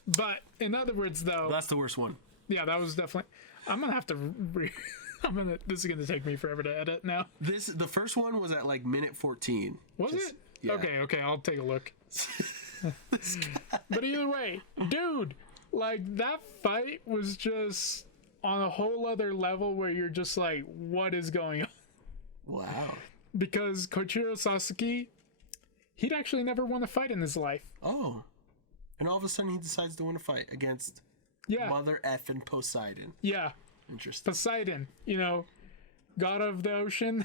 But in other words, though, That's the worst one. yeah, that was definitely. I'm gonna have to. This is gonna take me forever to edit now. The first one was at like minute 14. Was it? Yeah. Okay, I'll take a look. But either way, dude, like that fight was just on a whole other level where you're just like, what is going on? Wow. Because Koichiro Sasuke, he'd actually never won a fight in his life. Oh. And all of a sudden he decides to win a fight against Mother effing Poseidon. Yeah. Interesting. Poseidon, god of the ocean.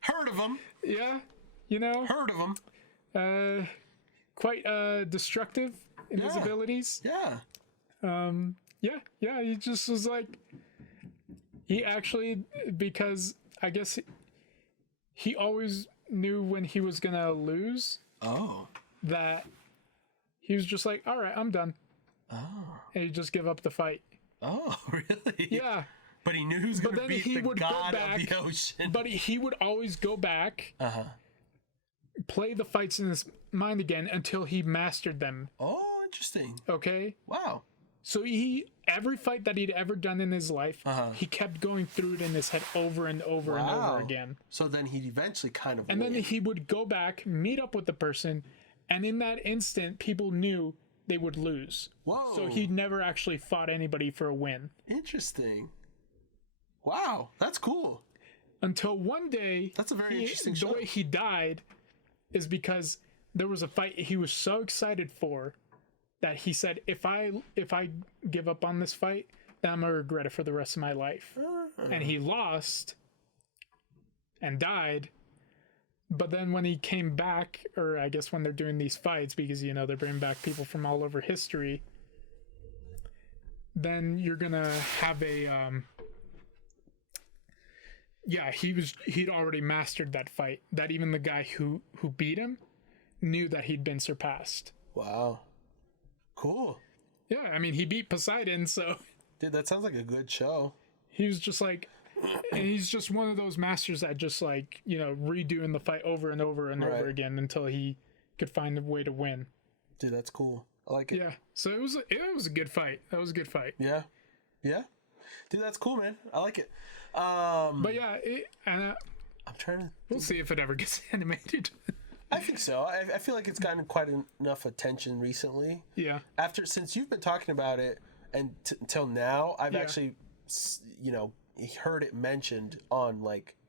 Heard of him. Yeah. Heard of him. Quite destructive in his abilities. Yeah. Yeah, he just was like, he actually, because I guess he always knew when he was gonna lose. Oh. That he was just like, all right, I'm done. Oh. And he'd just give up the fight. Oh, really? Yeah. But he knew he was gonna beat the god of the ocean. But he would always go back, play the fights in his mind again until he mastered them. Oh, interesting. Okay? Wow. So every fight that he'd ever done in his life, he kept going through it in his head over and over and over again. So then he'd eventually kind of And then he would go back, meet up with the person, and in that instant, people knew they would lose. Whoa. So he never actually fought anybody for a win. Interesting. Wow, that's cool. Until one day, that's a very interesting show. The way he died is because there was a fight he was so excited for that he said, if I give up on this fight, then I'm gonna regret it for the rest of my life. And he lost and died. But then when he came back, or I guess when they're doing these fights, because they're bringing back people from all over history, then you're gonna have a he'd already mastered that fight, that even the guy who beat him knew that he'd been surpassed. Wow. Cool. Yeah, I mean, he beat Poseidon, so... Dude, that sounds like a good show. He was just like... And he's just one of those masters that just like, redoing the fight over and over and over again until he could find a way to win. Dude, that's cool. I like it. Yeah, so it was a good fight. That was a good fight. Yeah. Yeah. Dude, that's cool, man. I like it. But yeah, I'm trying to... We'll see if it ever gets animated. I think so. I feel like it's gotten quite enough attention recently. Yeah. Since you've been talking about it and until now, I've actually, heard it mentioned on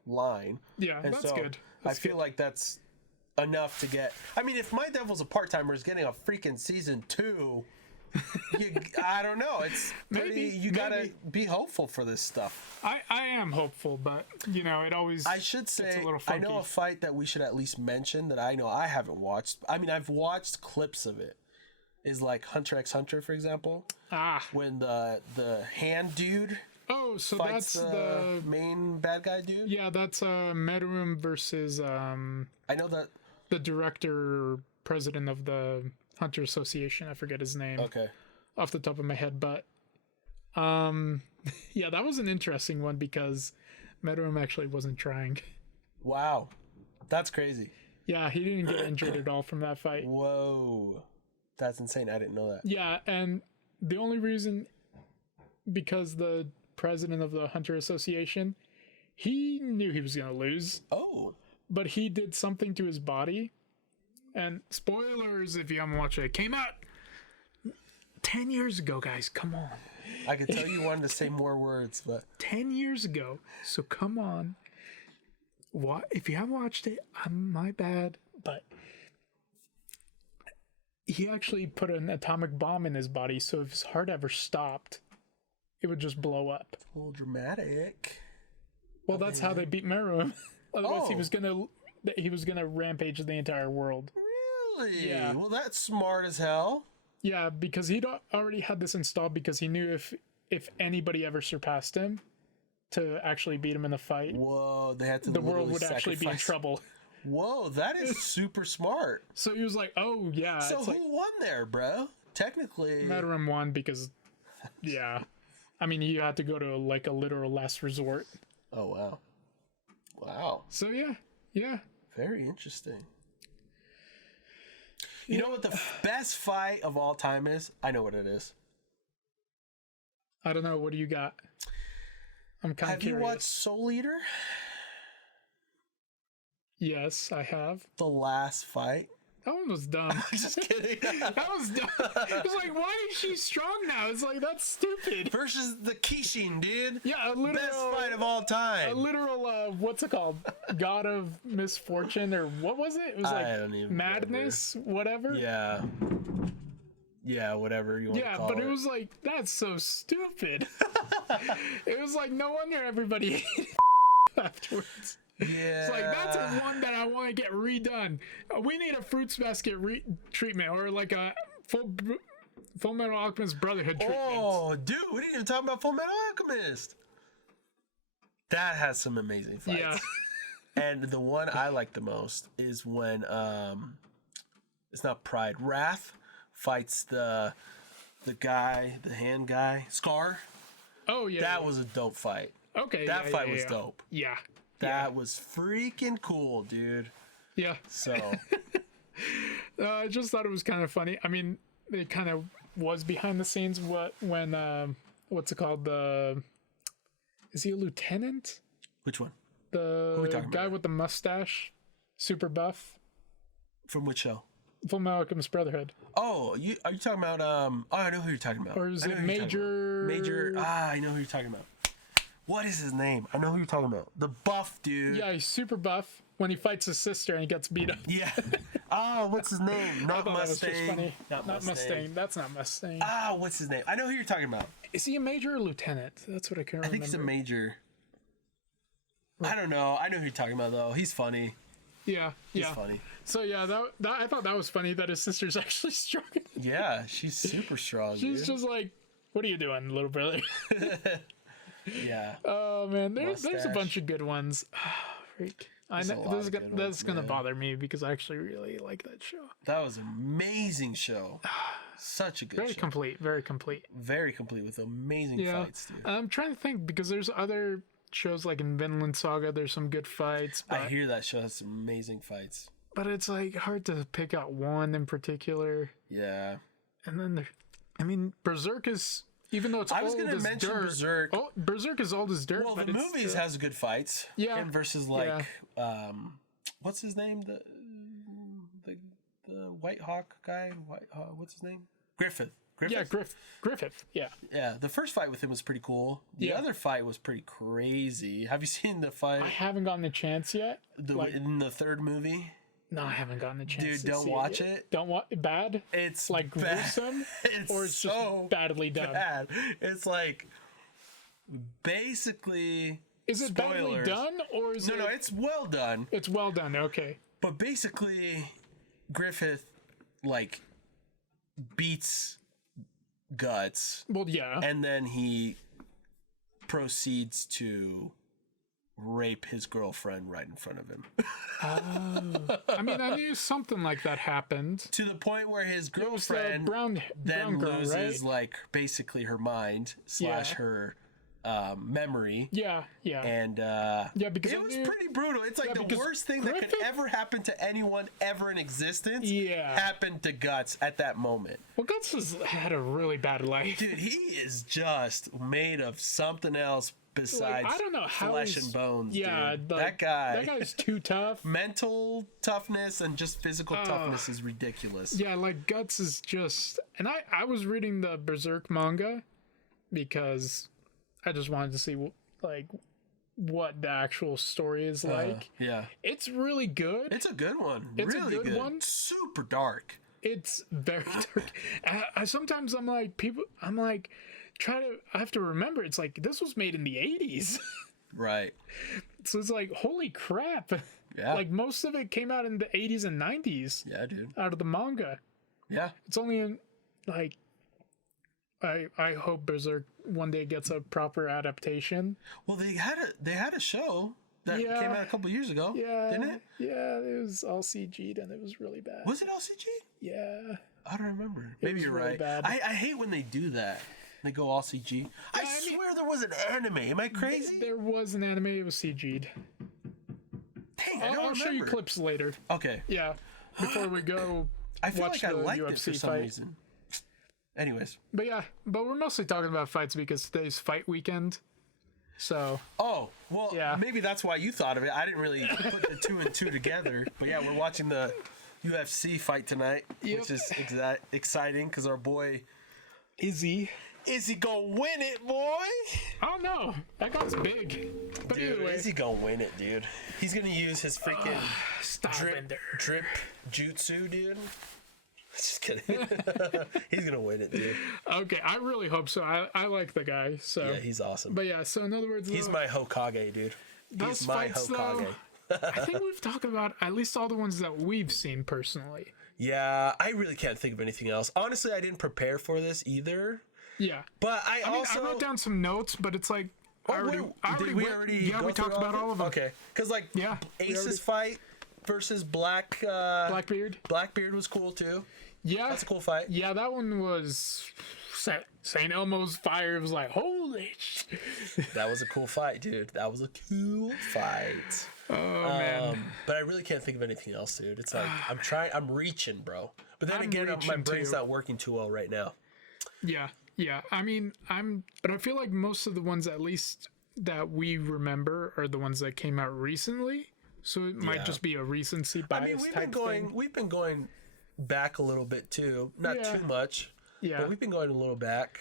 line. Yeah, and that's good. I feel like that's enough to get. I mean, if My Devil's a Part-Timer is getting a freaking season 2, I don't know. It's you gotta be hopeful for this stuff. I am hopeful, but it always. I should say gets a little funky. I know a fight that we should at least mention that I know I haven't watched. I mean, I've watched clips of it. Is like Hunter x Hunter, for example. When the hand dude. Oh, so fights that's the main bad guy dude. Yeah, that's Mero versus I know that the director or president of the Hunter Association. I forget his name. Okay. Off the top of my head, but yeah, that was an interesting one because Mero actually wasn't trying. Wow. That's crazy. Yeah, he didn't get injured at all from that fight. Whoa. That's insane. I didn't know that. Yeah, and the only reason, because the president of the Hunter Association, he knew he was going to lose. Oh. But he did something to his body. And spoilers, if you haven't watched it, came out 10 years ago, guys. Come on. I could tell you wanted to say more words, but 10 years ago. So come on. What if you haven't watched it? My bad. But he actually put an atomic bomb in his body, so if his heart ever stopped, it would just blow up. A little dramatic. Well, that's how they beat Mero. Otherwise, Oh. he was gonna rampage the entire world. Really? Yeah. Well, that's smart as hell. Yeah, because he'd already had this installed because he knew if anybody ever surpassed him to actually beat him in the fight, Whoa, they had to. the world would actually be in trouble. Whoa, that is super smart. So he was like, "Oh yeah." So it's who like, won there, bro? Technically, Meteorim won because, yeah, I mean, you had to go to like a literal last resort. Oh wow, wow, So yeah. very interesting. You know what the best fight of all time is? I know what it is. I don't know. What do you got? I'm kind of Have curious. you watched Soul Eater? Yes, I have. The last fight. That one was dumb. Just kidding. That was dumb. It's like, why is she strong now? It's like, that's stupid. Versus the Kishin, dude. Yeah, a literal Best fight of all a time. literal what's it called? God of misfortune, or what was it? It was I like don't even madness, whatever. Yeah. Yeah, whatever you want to Yeah, call but it. it was like, that's so stupid. It was like, no wonder everybody hated afterwards. Yeah. It's like, that's a one that I want to get redone. We need a Fruits Basket treatment, or like a Fullmetal Alchemist Brotherhood treatment. Oh, dude, we didn't even talk about Fullmetal Alchemist. That has some amazing fights. Yeah. And the one I like the most is when it's not Pride, Wrath fights the guy, the hand guy, Scar. Oh, yeah. That was a dope fight. Okay. That fight was dope. Yeah. That was freaking cool, dude. Yeah. So, I just thought it was kind of funny. I mean, it kind of was behind the scenes when what's it called? Is he a lieutenant? which one? The talking guy about? with the mustache, super buff, From which show? Fullmetal Alchemist Brotherhood. Oh, are you talking about oh, I know who you're talking about. Or is I know it who you're talking Major? about. Major, I know who you're talking about. What is his name? I know who you're talking about. The buff dude. Yeah, he's super buff when he fights his sister and he gets beat up. Yeah. Oh, what's his name? I Not thought that was just Mustang. funny. Not Mustang. That's not Mustang. Ah, what's his name? I know who you're talking about. Is he a major or lieutenant? That's what I can't I remember. think he's a major. I don't know. I know who you're talking about though. He's funny. Yeah, He's yeah. funny. So yeah, that I thought that was funny that his sister's actually strong. Yeah, she's super strong. She's dude. just like, "What are you doing, little brother?" Yeah. Oh man, there's a Mustache. bunch of good ones. Freak. I There's a know lot this is of gonna, good that's ones, gonna man. bother me because I actually really like that show. That was an amazing show. Such a good Very show. complete, very complete. Very complete with amazing Yeah, fights, dude. I'm trying to think because there's other shows like in Vinland Saga. There's some good fights, I but, hear that show has some amazing fights. but it's like hard to pick out one in particular. Yeah. And then I mean, Berserk is, even though it's I was old gonna as mention dirt. Berserk. Oh, Berserk is old as dirt. Well, but the it's movies still- has good fights. Yeah. And versus like what's his name? The White Hawk guy? What's his name? Griffith. Yeah, Griffith. Yeah. Yeah, the first fight with him was pretty cool. The Yeah. other fight was pretty crazy. Have you seen the fight I haven't gotten a chance yet. in the third movie? No, I haven't gotten a chance. Dude, to don't see watch yet. it. Don't watch bad. It's Like bad. gruesome, It's or it's just so badly done. bad. It's like basically Is it badly spoilers. done or is No, it's well done. It's well done. Okay. But basically, Griffith like beats Guts, Well, yeah. and then he proceeds to rape his girlfriend right in front of him. I mean, I knew something like that happened. To the point where his It was the girlfriend brown then girl, loses right? like basically her mind / Yeah. her memory. Yeah, yeah. And Yeah, because it I was knew- pretty brutal. It's like Yeah, the because worst thing that could Griffith- ever happen to anyone ever in existence Yeah. happened to Guts at that moment. Well, Guts had a really bad life. Dude, he is just made of something else besides I don't know how flesh he's- and bones. Yeah, dude. like, that That guy's too tough. mental toughness and just physical toughness is ridiculous. Yeah, like Guts is just, and I was reading the Berserk manga because I just wanted to see like what the actual story is like. Yeah, It's really good. it's a good one. It's a really good one. Super dark. It's very dark. I sometimes I'm like I have to remember it's like this was made in the 80s. Right. So it's like, holy crap. Yeah. Like, most of it came out in the 80s and 90s. Yeah, dude. Out of the manga. Yeah. It's only in, like, I hope Berserk one day gets a proper adaptation. Well, they had a show that came out a couple years ago. Yeah. Didn't it? Yeah, it was all CG'd and it was really bad. Was it all CG? Yeah. I don't remember. Maybe you're really right. bad. I hate when they do that. They go all CG. I swear there was an anime. Am I crazy? There was an anime. It was CG'd. Dang, I'll show you clips later. Okay. Yeah. Before we go I feel watch like I the liked UFC it for some fight. reason. Anyways. But yeah, but we're mostly talking about fights because today's fight weekend. So. Oh, well, yeah. Maybe that's why you thought of it. I didn't really put the two and two together. But yeah, we're watching the UFC fight tonight, which is exciting because our boy Izzy gonna win it, boy? I don't know. That guy's big. But Dude, anyway. is he gonna win it, dude? He's gonna use his freaking drip jutsu, dude. Just kidding. He's gonna win it, dude. Okay, I really hope so. I like the guy. So Yeah, he's awesome. But yeah, so in other words, He's my Hokage, dude. those He's my fights, Hokage. though, I think we've talked about at least all the ones that we've seen personally. Yeah, I really can't think of anything else. Honestly, I didn't prepare for this either. Yeah. But I wrote down some notes, but it's like did we already we talked about all of them. Okay, because like Ace's fight versus Blackbeard was cool too. Yeah, that's a cool fight. Yeah, that one was St. Elmo's fire. It was like, holy shit. That was a cool fight, dude. That was a cool fight. Oh man. But I really can't think of anything else, dude. It's like I'm reaching, bro. But then again, my reaching brain's too. not working too well right now. Yeah. I mean, but I feel like most of the ones, at least that we remember, are the ones that came out recently. So it might just be a recency bias. I mean, we've been going back a little bit too. Not too much. Yeah. But we've been going a little back.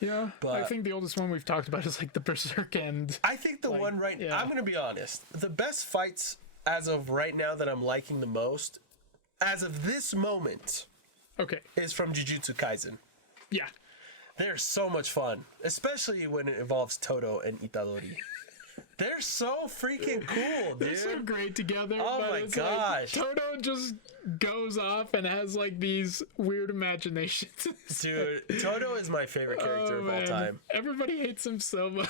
Yeah. But I think the oldest one we've talked about is like the Berserk end. I think the one I'm going to be honest. The best fights as of right now that I'm liking the most, as of this moment, is from Jujutsu Kaisen. Yeah. They're so much fun, especially when it involves Todo and Itadori. They're so freaking cool, dude. They're so great together. Oh my gosh. Like, Todo just goes off and has like these weird imaginations. Dude, Todo is my favorite character of all time. Everybody hates him so much.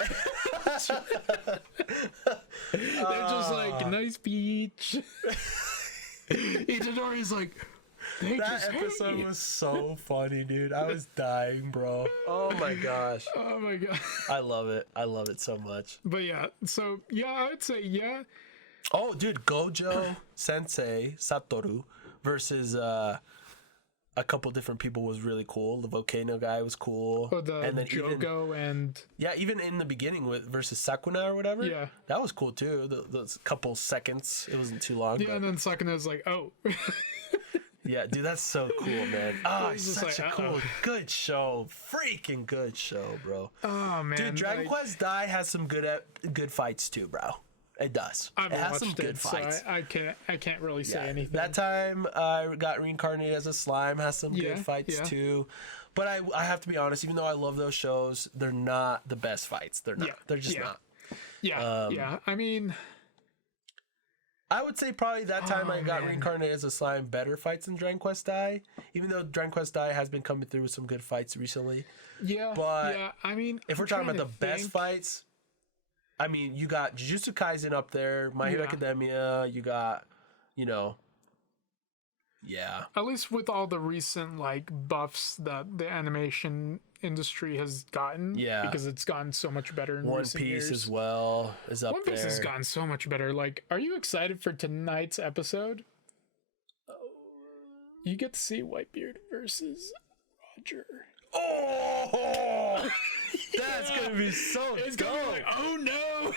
They're just like, nice beach. Itadori's like, that episode was so funny, dude. I was dying, bro. Oh my gosh. Oh my god. I love it. I love it so much. But yeah, so yeah, I would say yeah. Oh, dude, Gojo Sensei Satoru versus a couple different people was really cool. The volcano guy was cool. Oh, and then Jogo even in the beginning versus Sakuna or whatever. Yeah, that was cool too. Those couple seconds, it wasn't too long. Yeah, and then Sakuna's like, oh. Yeah, dude, that's so cool, man. Oh, it's such a cool, good show. Freaking good show, bro. Oh, man. Dude, Dragon Quest Dai has some good fights, too, bro. It does. It has some good fights. So I can't really say anything. That time I got reincarnated as a slime has some good fights, too. But I have to be honest, even though I love those shows, they're not the best fights. They're not. Yeah. They're just not. Yeah. I mean, I would say probably that time I got reincarnated as a slime better fights than Dragon Quest Dai, even though Dragon Quest Dai has been coming through with some good fights recently. Yeah, but I mean, if we're talking about the best fights, I mean, you got Jujutsu Kaisen up there, My Hero Academia, you got, at least with all the recent like buffs that the animation industry has gotten, because it's gotten so much better in recent years. One Piece as well is up there. One Piece has gotten so much better. Like, are you excited for tonight's episode? You get to see Whitebeard versus Roger. Oh, that's gonna be so it's dope. Gonna be like, oh no!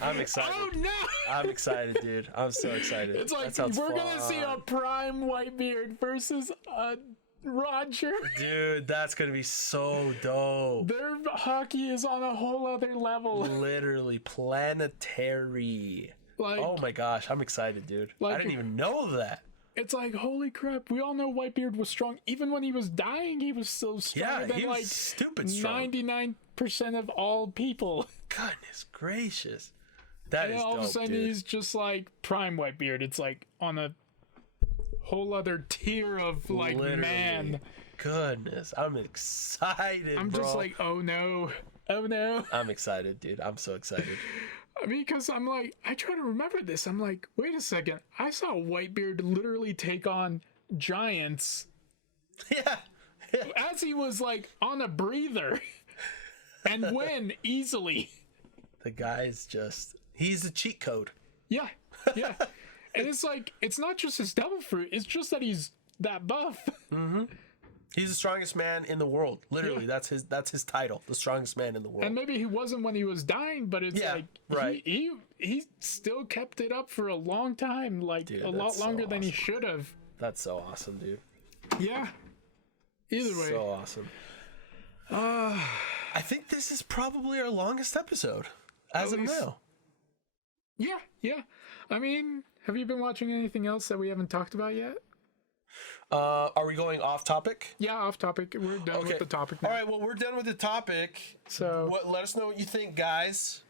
I'm excited. Oh no! I'm excited, dude. I'm so excited. It's like we're gonna see a prime Whitebeard versus a Roger. Dude, that's gonna be so dope. Their hockey is on a whole other level. Literally planetary. Like, oh my gosh, I'm excited, dude. I didn't even know that. it's like, holy crap, we all know Whitebeard was strong. Even when he was dying, he was still stronger than he was like stupid strong. 99% of all people. Goodness gracious. That and is all dope, of a sudden dude. he's just like prime Whitebeard. It's like on a whole other tier of like Literally. man. Goodness, I'm excited, I'm bro. just like, oh no. I'm excited, dude. I'm so excited. I mean, because I'm like, I try to remember this. I'm like, wait a second. I saw Whitebeard literally take on giants Yeah. as he was like on a breather and win easily. The guy's just, he's a cheat code. Yeah. Yeah. And it's like, it's not just his devil fruit. It's just that he's that buff. He's the strongest man in the world. Literally, Yeah. that's his title, the strongest man in the world. And maybe he wasn't when he was dying, but it's Yeah, like right. he still kept it up for a long time, like Dude, a lot that's so longer than he awesome. should have. That's so awesome, dude. Yeah. Either way. So awesome. I think this is probably our longest episode as of least- now. Yeah, yeah. I mean, have you been watching anything else that we haven't talked about yet? Are we going off topic? Yeah, off topic. We're done with the topic now. All right, well, we're done with the topic. So Let us know what you think, guys.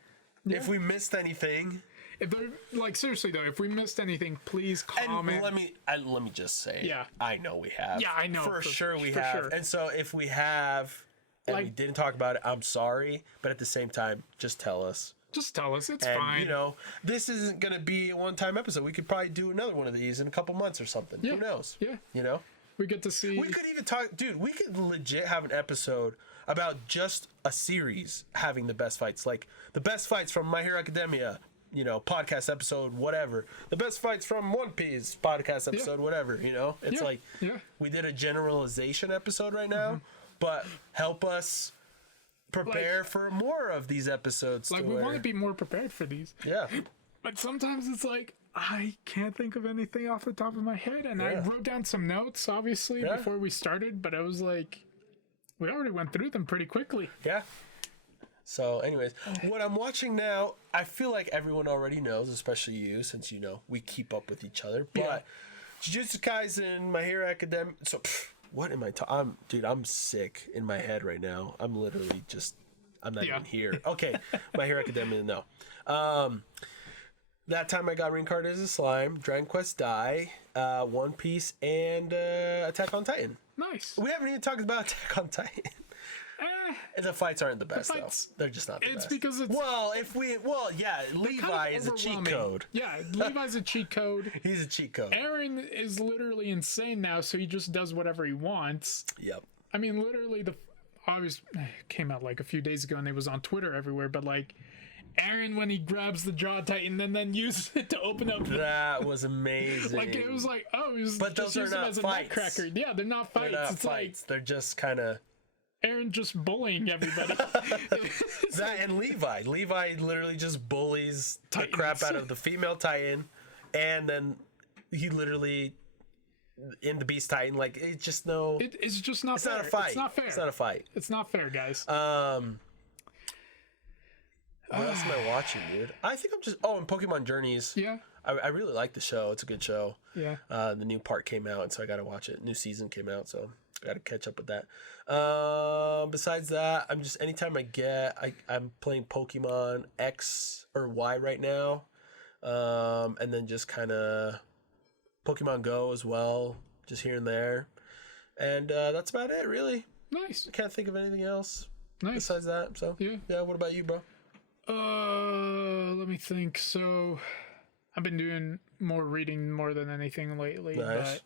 If we missed anything. if there, like seriously though, if we missed anything, please And comment. let me just say, Yeah. I know we have. Yeah, I know, For sure we for have. sure. And so if we have and we Like- didn't talk about it, I'm sorry. But at the same time, just tell us. Just tell us. It's And, fine. you know, this isn't going to be a one-time episode. We could probably do another one of these in a couple months or something. Yeah. Who knows? Yeah. You know? We get to see. We could even talk, dude, we could legit have an episode about just a series having the best fights. Like the best fights from My Hero Academia, you know, podcast episode, whatever. The best fights from One Piece podcast episode, whatever, you know? It's Yeah, like yeah. we did a generalization episode right now, but help us prepare for more of these episodes. like to we where, want to be more prepared for these, yeah. but sometimes it's like I can't think of anything off the top of my head, and I Yeah. wrote down some notes obviously Yeah. before we started, but I was like, we already went through them pretty quickly. Yeah. So, anyways, what I'm watching now, I feel like everyone already knows, especially you, since you know we keep up with each other. But Yeah. Jujutsu Kaisen, My Hero Academia. So, what am I talking? Dude, I'm sick in my head right now. I'm literally just, I'm not Yeah. even here. Okay, My Hero Academia, no. That time I got reincarnated as a slime, Dragon Quest Die, One Piece, and Attack on Titan. Nice. We haven't even talked about Attack on Titan. Eh, The fights aren't the best, fights- though. They're just not the it's best. because it's yeah, Levi kind of is a cheat overwhelming. code. Yeah, Levi's a cheat code. He's a cheat code. Aaron is literally insane now, so he just does whatever he wants. Yep. I mean, literally, the obvious came out like a few days ago, and it was on Twitter everywhere. But like, Aaron when he grabs the Jaw Titan and then uses it to open up, That was amazing. like it was like, oh, he was But just those are using it not as a fights. nutcracker. Yeah, they're not fights. They're not It's fights. They're just kind of like Aaron just bullying everybody. that. And Levi literally just bullies the crap Titans. out of the female Titan, and then he literally in the Beast Titan. Like it's just no. It's just not It's fair. not a fight. It's not fair. It's not a fight. It's not fair, guys. What else am I watching, dude? I think I'm just. Oh, and Pokemon Journeys. Yeah, I really like the show. It's a good show. yeah. The new part came out, and so I got to watch it. New season came out, so I got to catch up with that. Besides that, I'm just anytime I'm playing Pokemon X or Y right now, and then just kind of Pokemon Go as well, just here and there, and that's about it, really. Nice, I can't think of anything else nice. besides that. So Yeah. What about you, bro? Let me think. So, I've been doing more reading more than anything lately, Nice.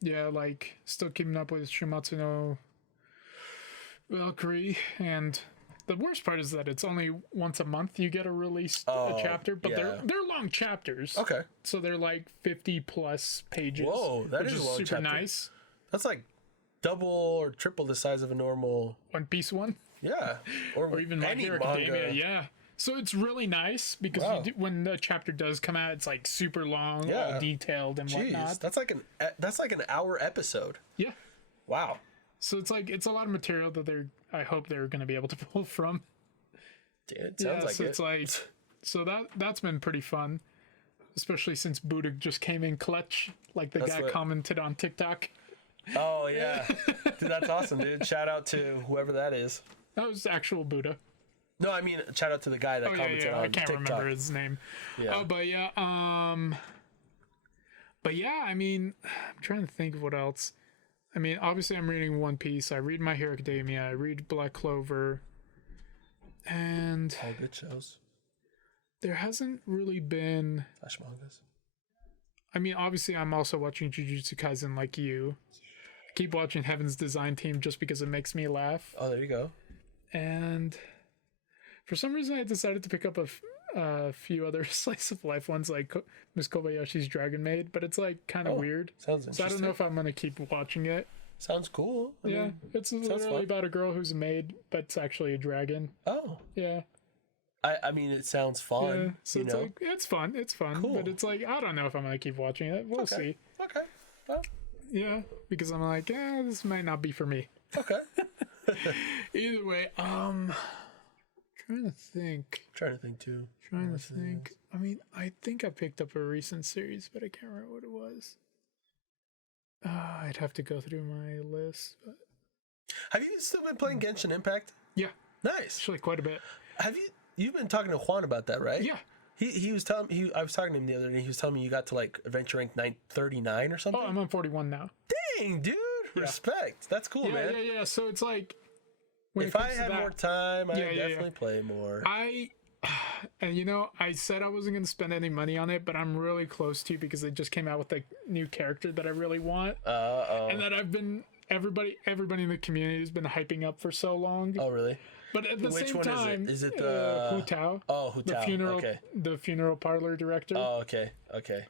but yeah, like still keeping up with Shimatsu no Valkyrie, and the worst part is that it's only once a month you get a released a chapter, but yeah. they're long chapters. Okay, So they're like 50 plus pages. Whoa, that which is a is long super chapter. nice. that's like double or triple the size of a normal. One Piece one. Yeah, Or even My any Hero manga. Academia, yeah. So it's really nice because Wow. you do, when the chapter does come out, it's like super long, Yeah. all detailed and Jeez, whatnot. that's like an hour episode. Yeah. Wow. So it's a lot of material that I hope they're going to be able to pull from. Dude, it sounds like so it. it's like so that's been pretty fun. especially since Buddha just came in clutch, like the guy commented on TikTok. Oh yeah, dude, that's awesome, dude. Shout out to whoever that is. That was actual Buddha. No, I mean shout out to the guy that commented on TikTok. I can't remember his name. Yeah. Oh, but yeah, I mean, I'm trying to think of what else. I mean, obviously, I'm reading One Piece. I read My Hero Academia. I read Black Clover, and all good shows. There hasn't really been Flash mangas. I mean, obviously, I'm also watching Jujutsu Kaisen like you. I keep watching Heaven's Design Team just because it makes me laugh. Oh, there you go. And for some reason, I decided to pick up a few other slice of life ones, like Miss Kobayashi's Dragon Maid, but it's like kind of weird. Sounds interesting. So I don't know if I'm gonna keep watching it. Sounds cool. I mean, it's literally about a girl who's a maid, but it's actually a dragon. Oh. Yeah. I mean, it sounds fun. Yeah, so it's like, it's fun. It's fun. Cool. But it's like, I don't know if I'm going to keep watching it. We'll see. Okay. Well. Yeah, because I'm like, this might not be for me. Okay. Either way, trying to think. Trying to think too. Trying to think. I mean, I think I picked up a recent series, but I can't remember what it was. I'd have to go through my list. But... Have you still been playing Genshin Impact? Yeah. Nice. Actually, quite a bit. You've been talking to Juan about that, right? Yeah. He was telling me, I was talking to him the other day, he was telling me you got to like adventure rank 39 or something. Oh, I'm on 41 now. Dang, dude. Yeah. Respect. That's cool, man. Yeah. So it's like, if I had more time, I'd definitely play more. And you know, I said I wasn't going to spend any money on it, but I'm really close to, because they just came out with a new character that I really want. And that everybody in the community has been hyping up for so long. Oh, really? But at the same time, is it the Hu Tao? Oh, Hu Tao. The funeral parlor director. Oh, okay.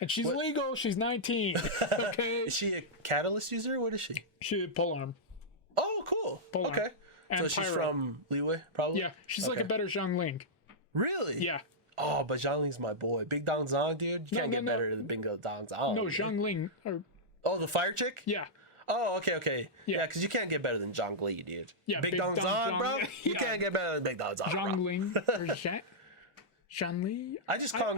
And she's legal. She's 19. Okay. Is she a catalyst user? What is she? She polearm. Oh, cool. Okay. So she's from Liyue, probably. Yeah, she's like a better Zhongling. Really? Yeah. Oh, but Zhongling's my boy. Big Dong Zong, dude. You can't get better than Big Dong Zong. No, Zhongling. Oh, the fire chick? Yeah. Oh, okay. Yeah, because you can't get better than Zhongli, dude. Yeah, Big Dong Zong, bro. You can't get better than Big Dong Zong, Zhongling or Zhongli. I just call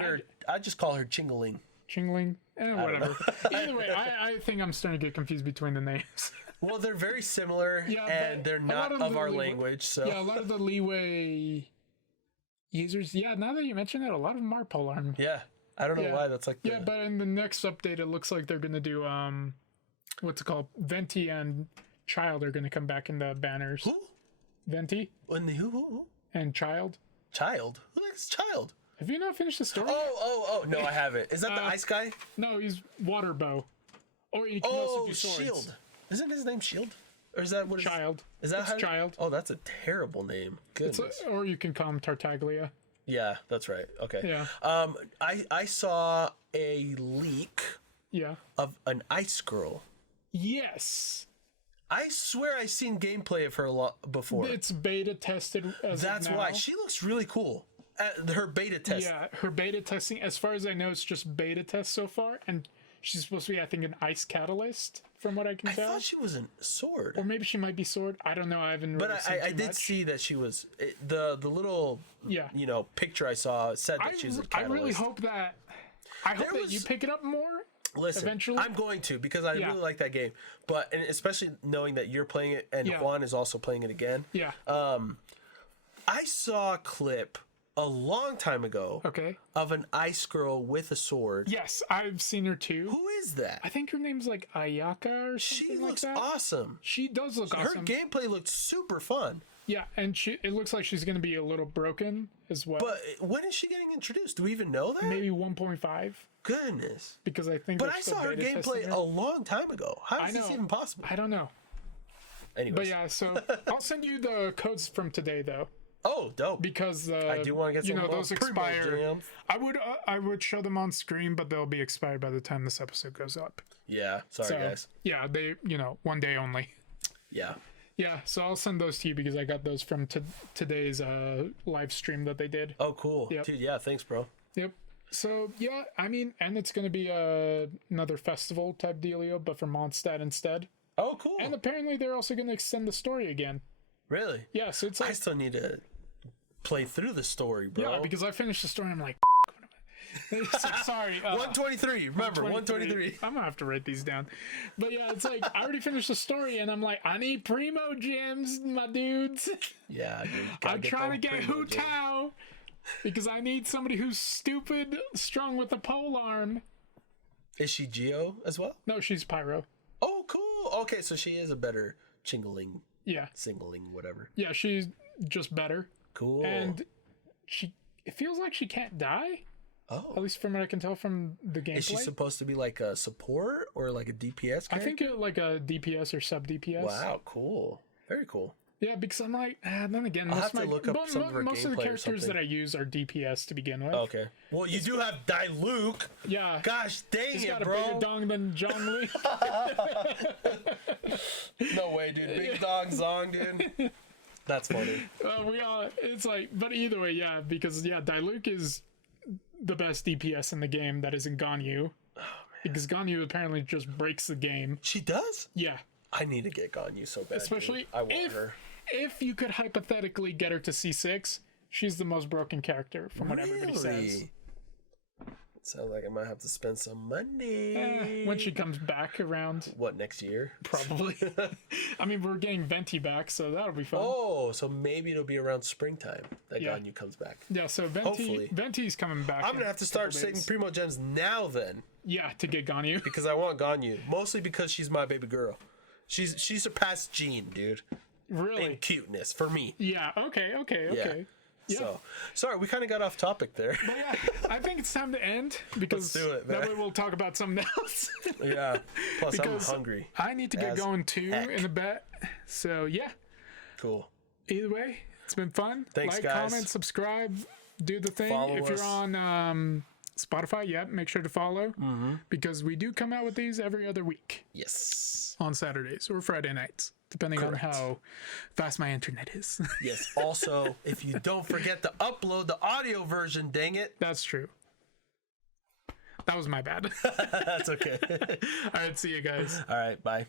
her Chingaling. Chingling. Whatever. Either way, I think I'm starting to get confused between the names. Well, they're very similar, and they're not of our language, so... Yeah, a lot of the Liyue users... Yeah, now that you mention it, a lot of them are polearm. Yeah, I don't know why that's like... Yeah, but in the next update, it looks like they're going to do, what's it called? Venti and Child are going to come back in the banners. Who? Venti. And who? And Child. Child? Who likes Child? Have you not finished the story? Oh, no, I haven't. Is that the ice guy? No, he's water bow. Or he can also do swords. Shield. Isn't his name Shield? Or is that what Child? Is that how? Child. Oh, that's a terrible name. Goodness. Or you can call him Tartaglia. Yeah, that's right. Okay. Yeah. I saw a leak. Yeah. Of an ice girl. Yes. I swear I've seen gameplay of her a lot before. It's beta tested. That's why she looks really cool. Her beta test. Yeah, her beta testing. As far as I know, it's just beta test so far, and she's supposed to be, I think, an ice catalyst, from what I can tell. I thought she was a sword, or maybe she might be sword. I don't know. I haven't. Really seen I did see that she was the little picture I saw said that she's a catalyst. I really hope that. I hope that you pick it up more. Listen, eventually. I'm going to, because I really like that game, and especially knowing that you're playing it and Juan is also playing it again. Yeah. I saw a clip a long time ago. Okay. Of an ice girl with a sword. Yes, I've seen her too. Who is that? I think her name's like Ayaka or something like that. She looks awesome. She does look awesome. Her gameplay looked super fun. Yeah, and it looks like she's going to be a little broken as well. But when is she getting introduced? Do we even know that? Maybe 1.5. Goodness. Because I think. But I saw her gameplay a long time ago. How is this even possible? I don't know. Anyways. But yeah, so I'll send you the codes from today, though. Oh, dope! Because I do want to get some. Those expire. I would show them on screen, but they'll be expired by the time this episode goes up. Yeah, sorry guys. Yeah, they one day only. Yeah. Yeah, so I'll send those to you because I got those from today's live stream that they did. Oh, cool, dude. Yeah, thanks, bro. Yep. So yeah, I mean, and it's gonna be another festival type dealio, but for Mondstadt instead. Oh, cool. And apparently they're also gonna extend the story again. Really? Yeah. So it's like, I still need to play through the story, bro. Yeah, because I finished the story. I'm like, Sorry. 123. Remember, 123. I'm gonna have to write these down. But yeah, it's like I already finished the story, and I'm like, I need primo gems, my dudes. Yeah, dude. I'm trying to get Hu Tao because I need somebody who's stupid, strong with a pole arm. Is she Geo as well? No, she's Pyro. Oh, cool. Okay, so she is a better Chingling. Yeah. Singling, whatever. Yeah, she's just better. Cool. And it feels like she can't die. Oh. At least from what I can tell from the gameplay. Is she supposed to be like a support or like a DPS character? I think like a DPS or sub DPS. Wow, cool. Very cool. Yeah, because I'm like, then again, I'll have to look up some of her most of the gameplay or characters that I use are DPS to begin with. Okay. Well, you do have Diluc. Yeah. Gosh dang He's it, got bro. a bigger dong than John Lee. No way, dude. Big dong zong, dude. That's funny. It's like, but either way, yeah, because yeah, Diluc is the best DPS in the game that isn't Ganyu. Oh, man. Because Ganyu apparently just breaks the game. She does? Yeah. I need to get Ganyu so bad. Especially dude. I want her. If you could hypothetically get her to C6, she's the most broken character from what everybody says. Sounds like I might have to spend some money. When she comes back around. What, next year? Probably. I mean, we're getting Venti back, so that'll be fun. Oh, so maybe it'll be around springtime that Ganyu comes back. Yeah, so Venti's coming back. I'm going to have to start saving Primo Gems now then. Yeah, to get Ganyu. Because I want Ganyu. Mostly because she's my baby girl. She surpassed Jean, dude. Really? In cuteness, for me. Yeah, okay. Yeah. So, sorry, we kind of got off topic there. But yeah, I think it's time to end because Let's do it, man. That way we'll talk about something else. Yeah. Plus, I'm hungry. I need to get going too in a bit. So yeah. Cool. Either way, it's been fun. Thanks, like, guys. comment, subscribe, do the thing. Follow if us. you're on Spotify, make sure to follow because we do come out with these every other week. Yes. On Saturdays or Friday nights, depending on how fast my internet is. Yes. Also, if you don't forget to upload the audio version, dang it. That's true. That was my bad. That's okay. All right, see you guys. All right, bye.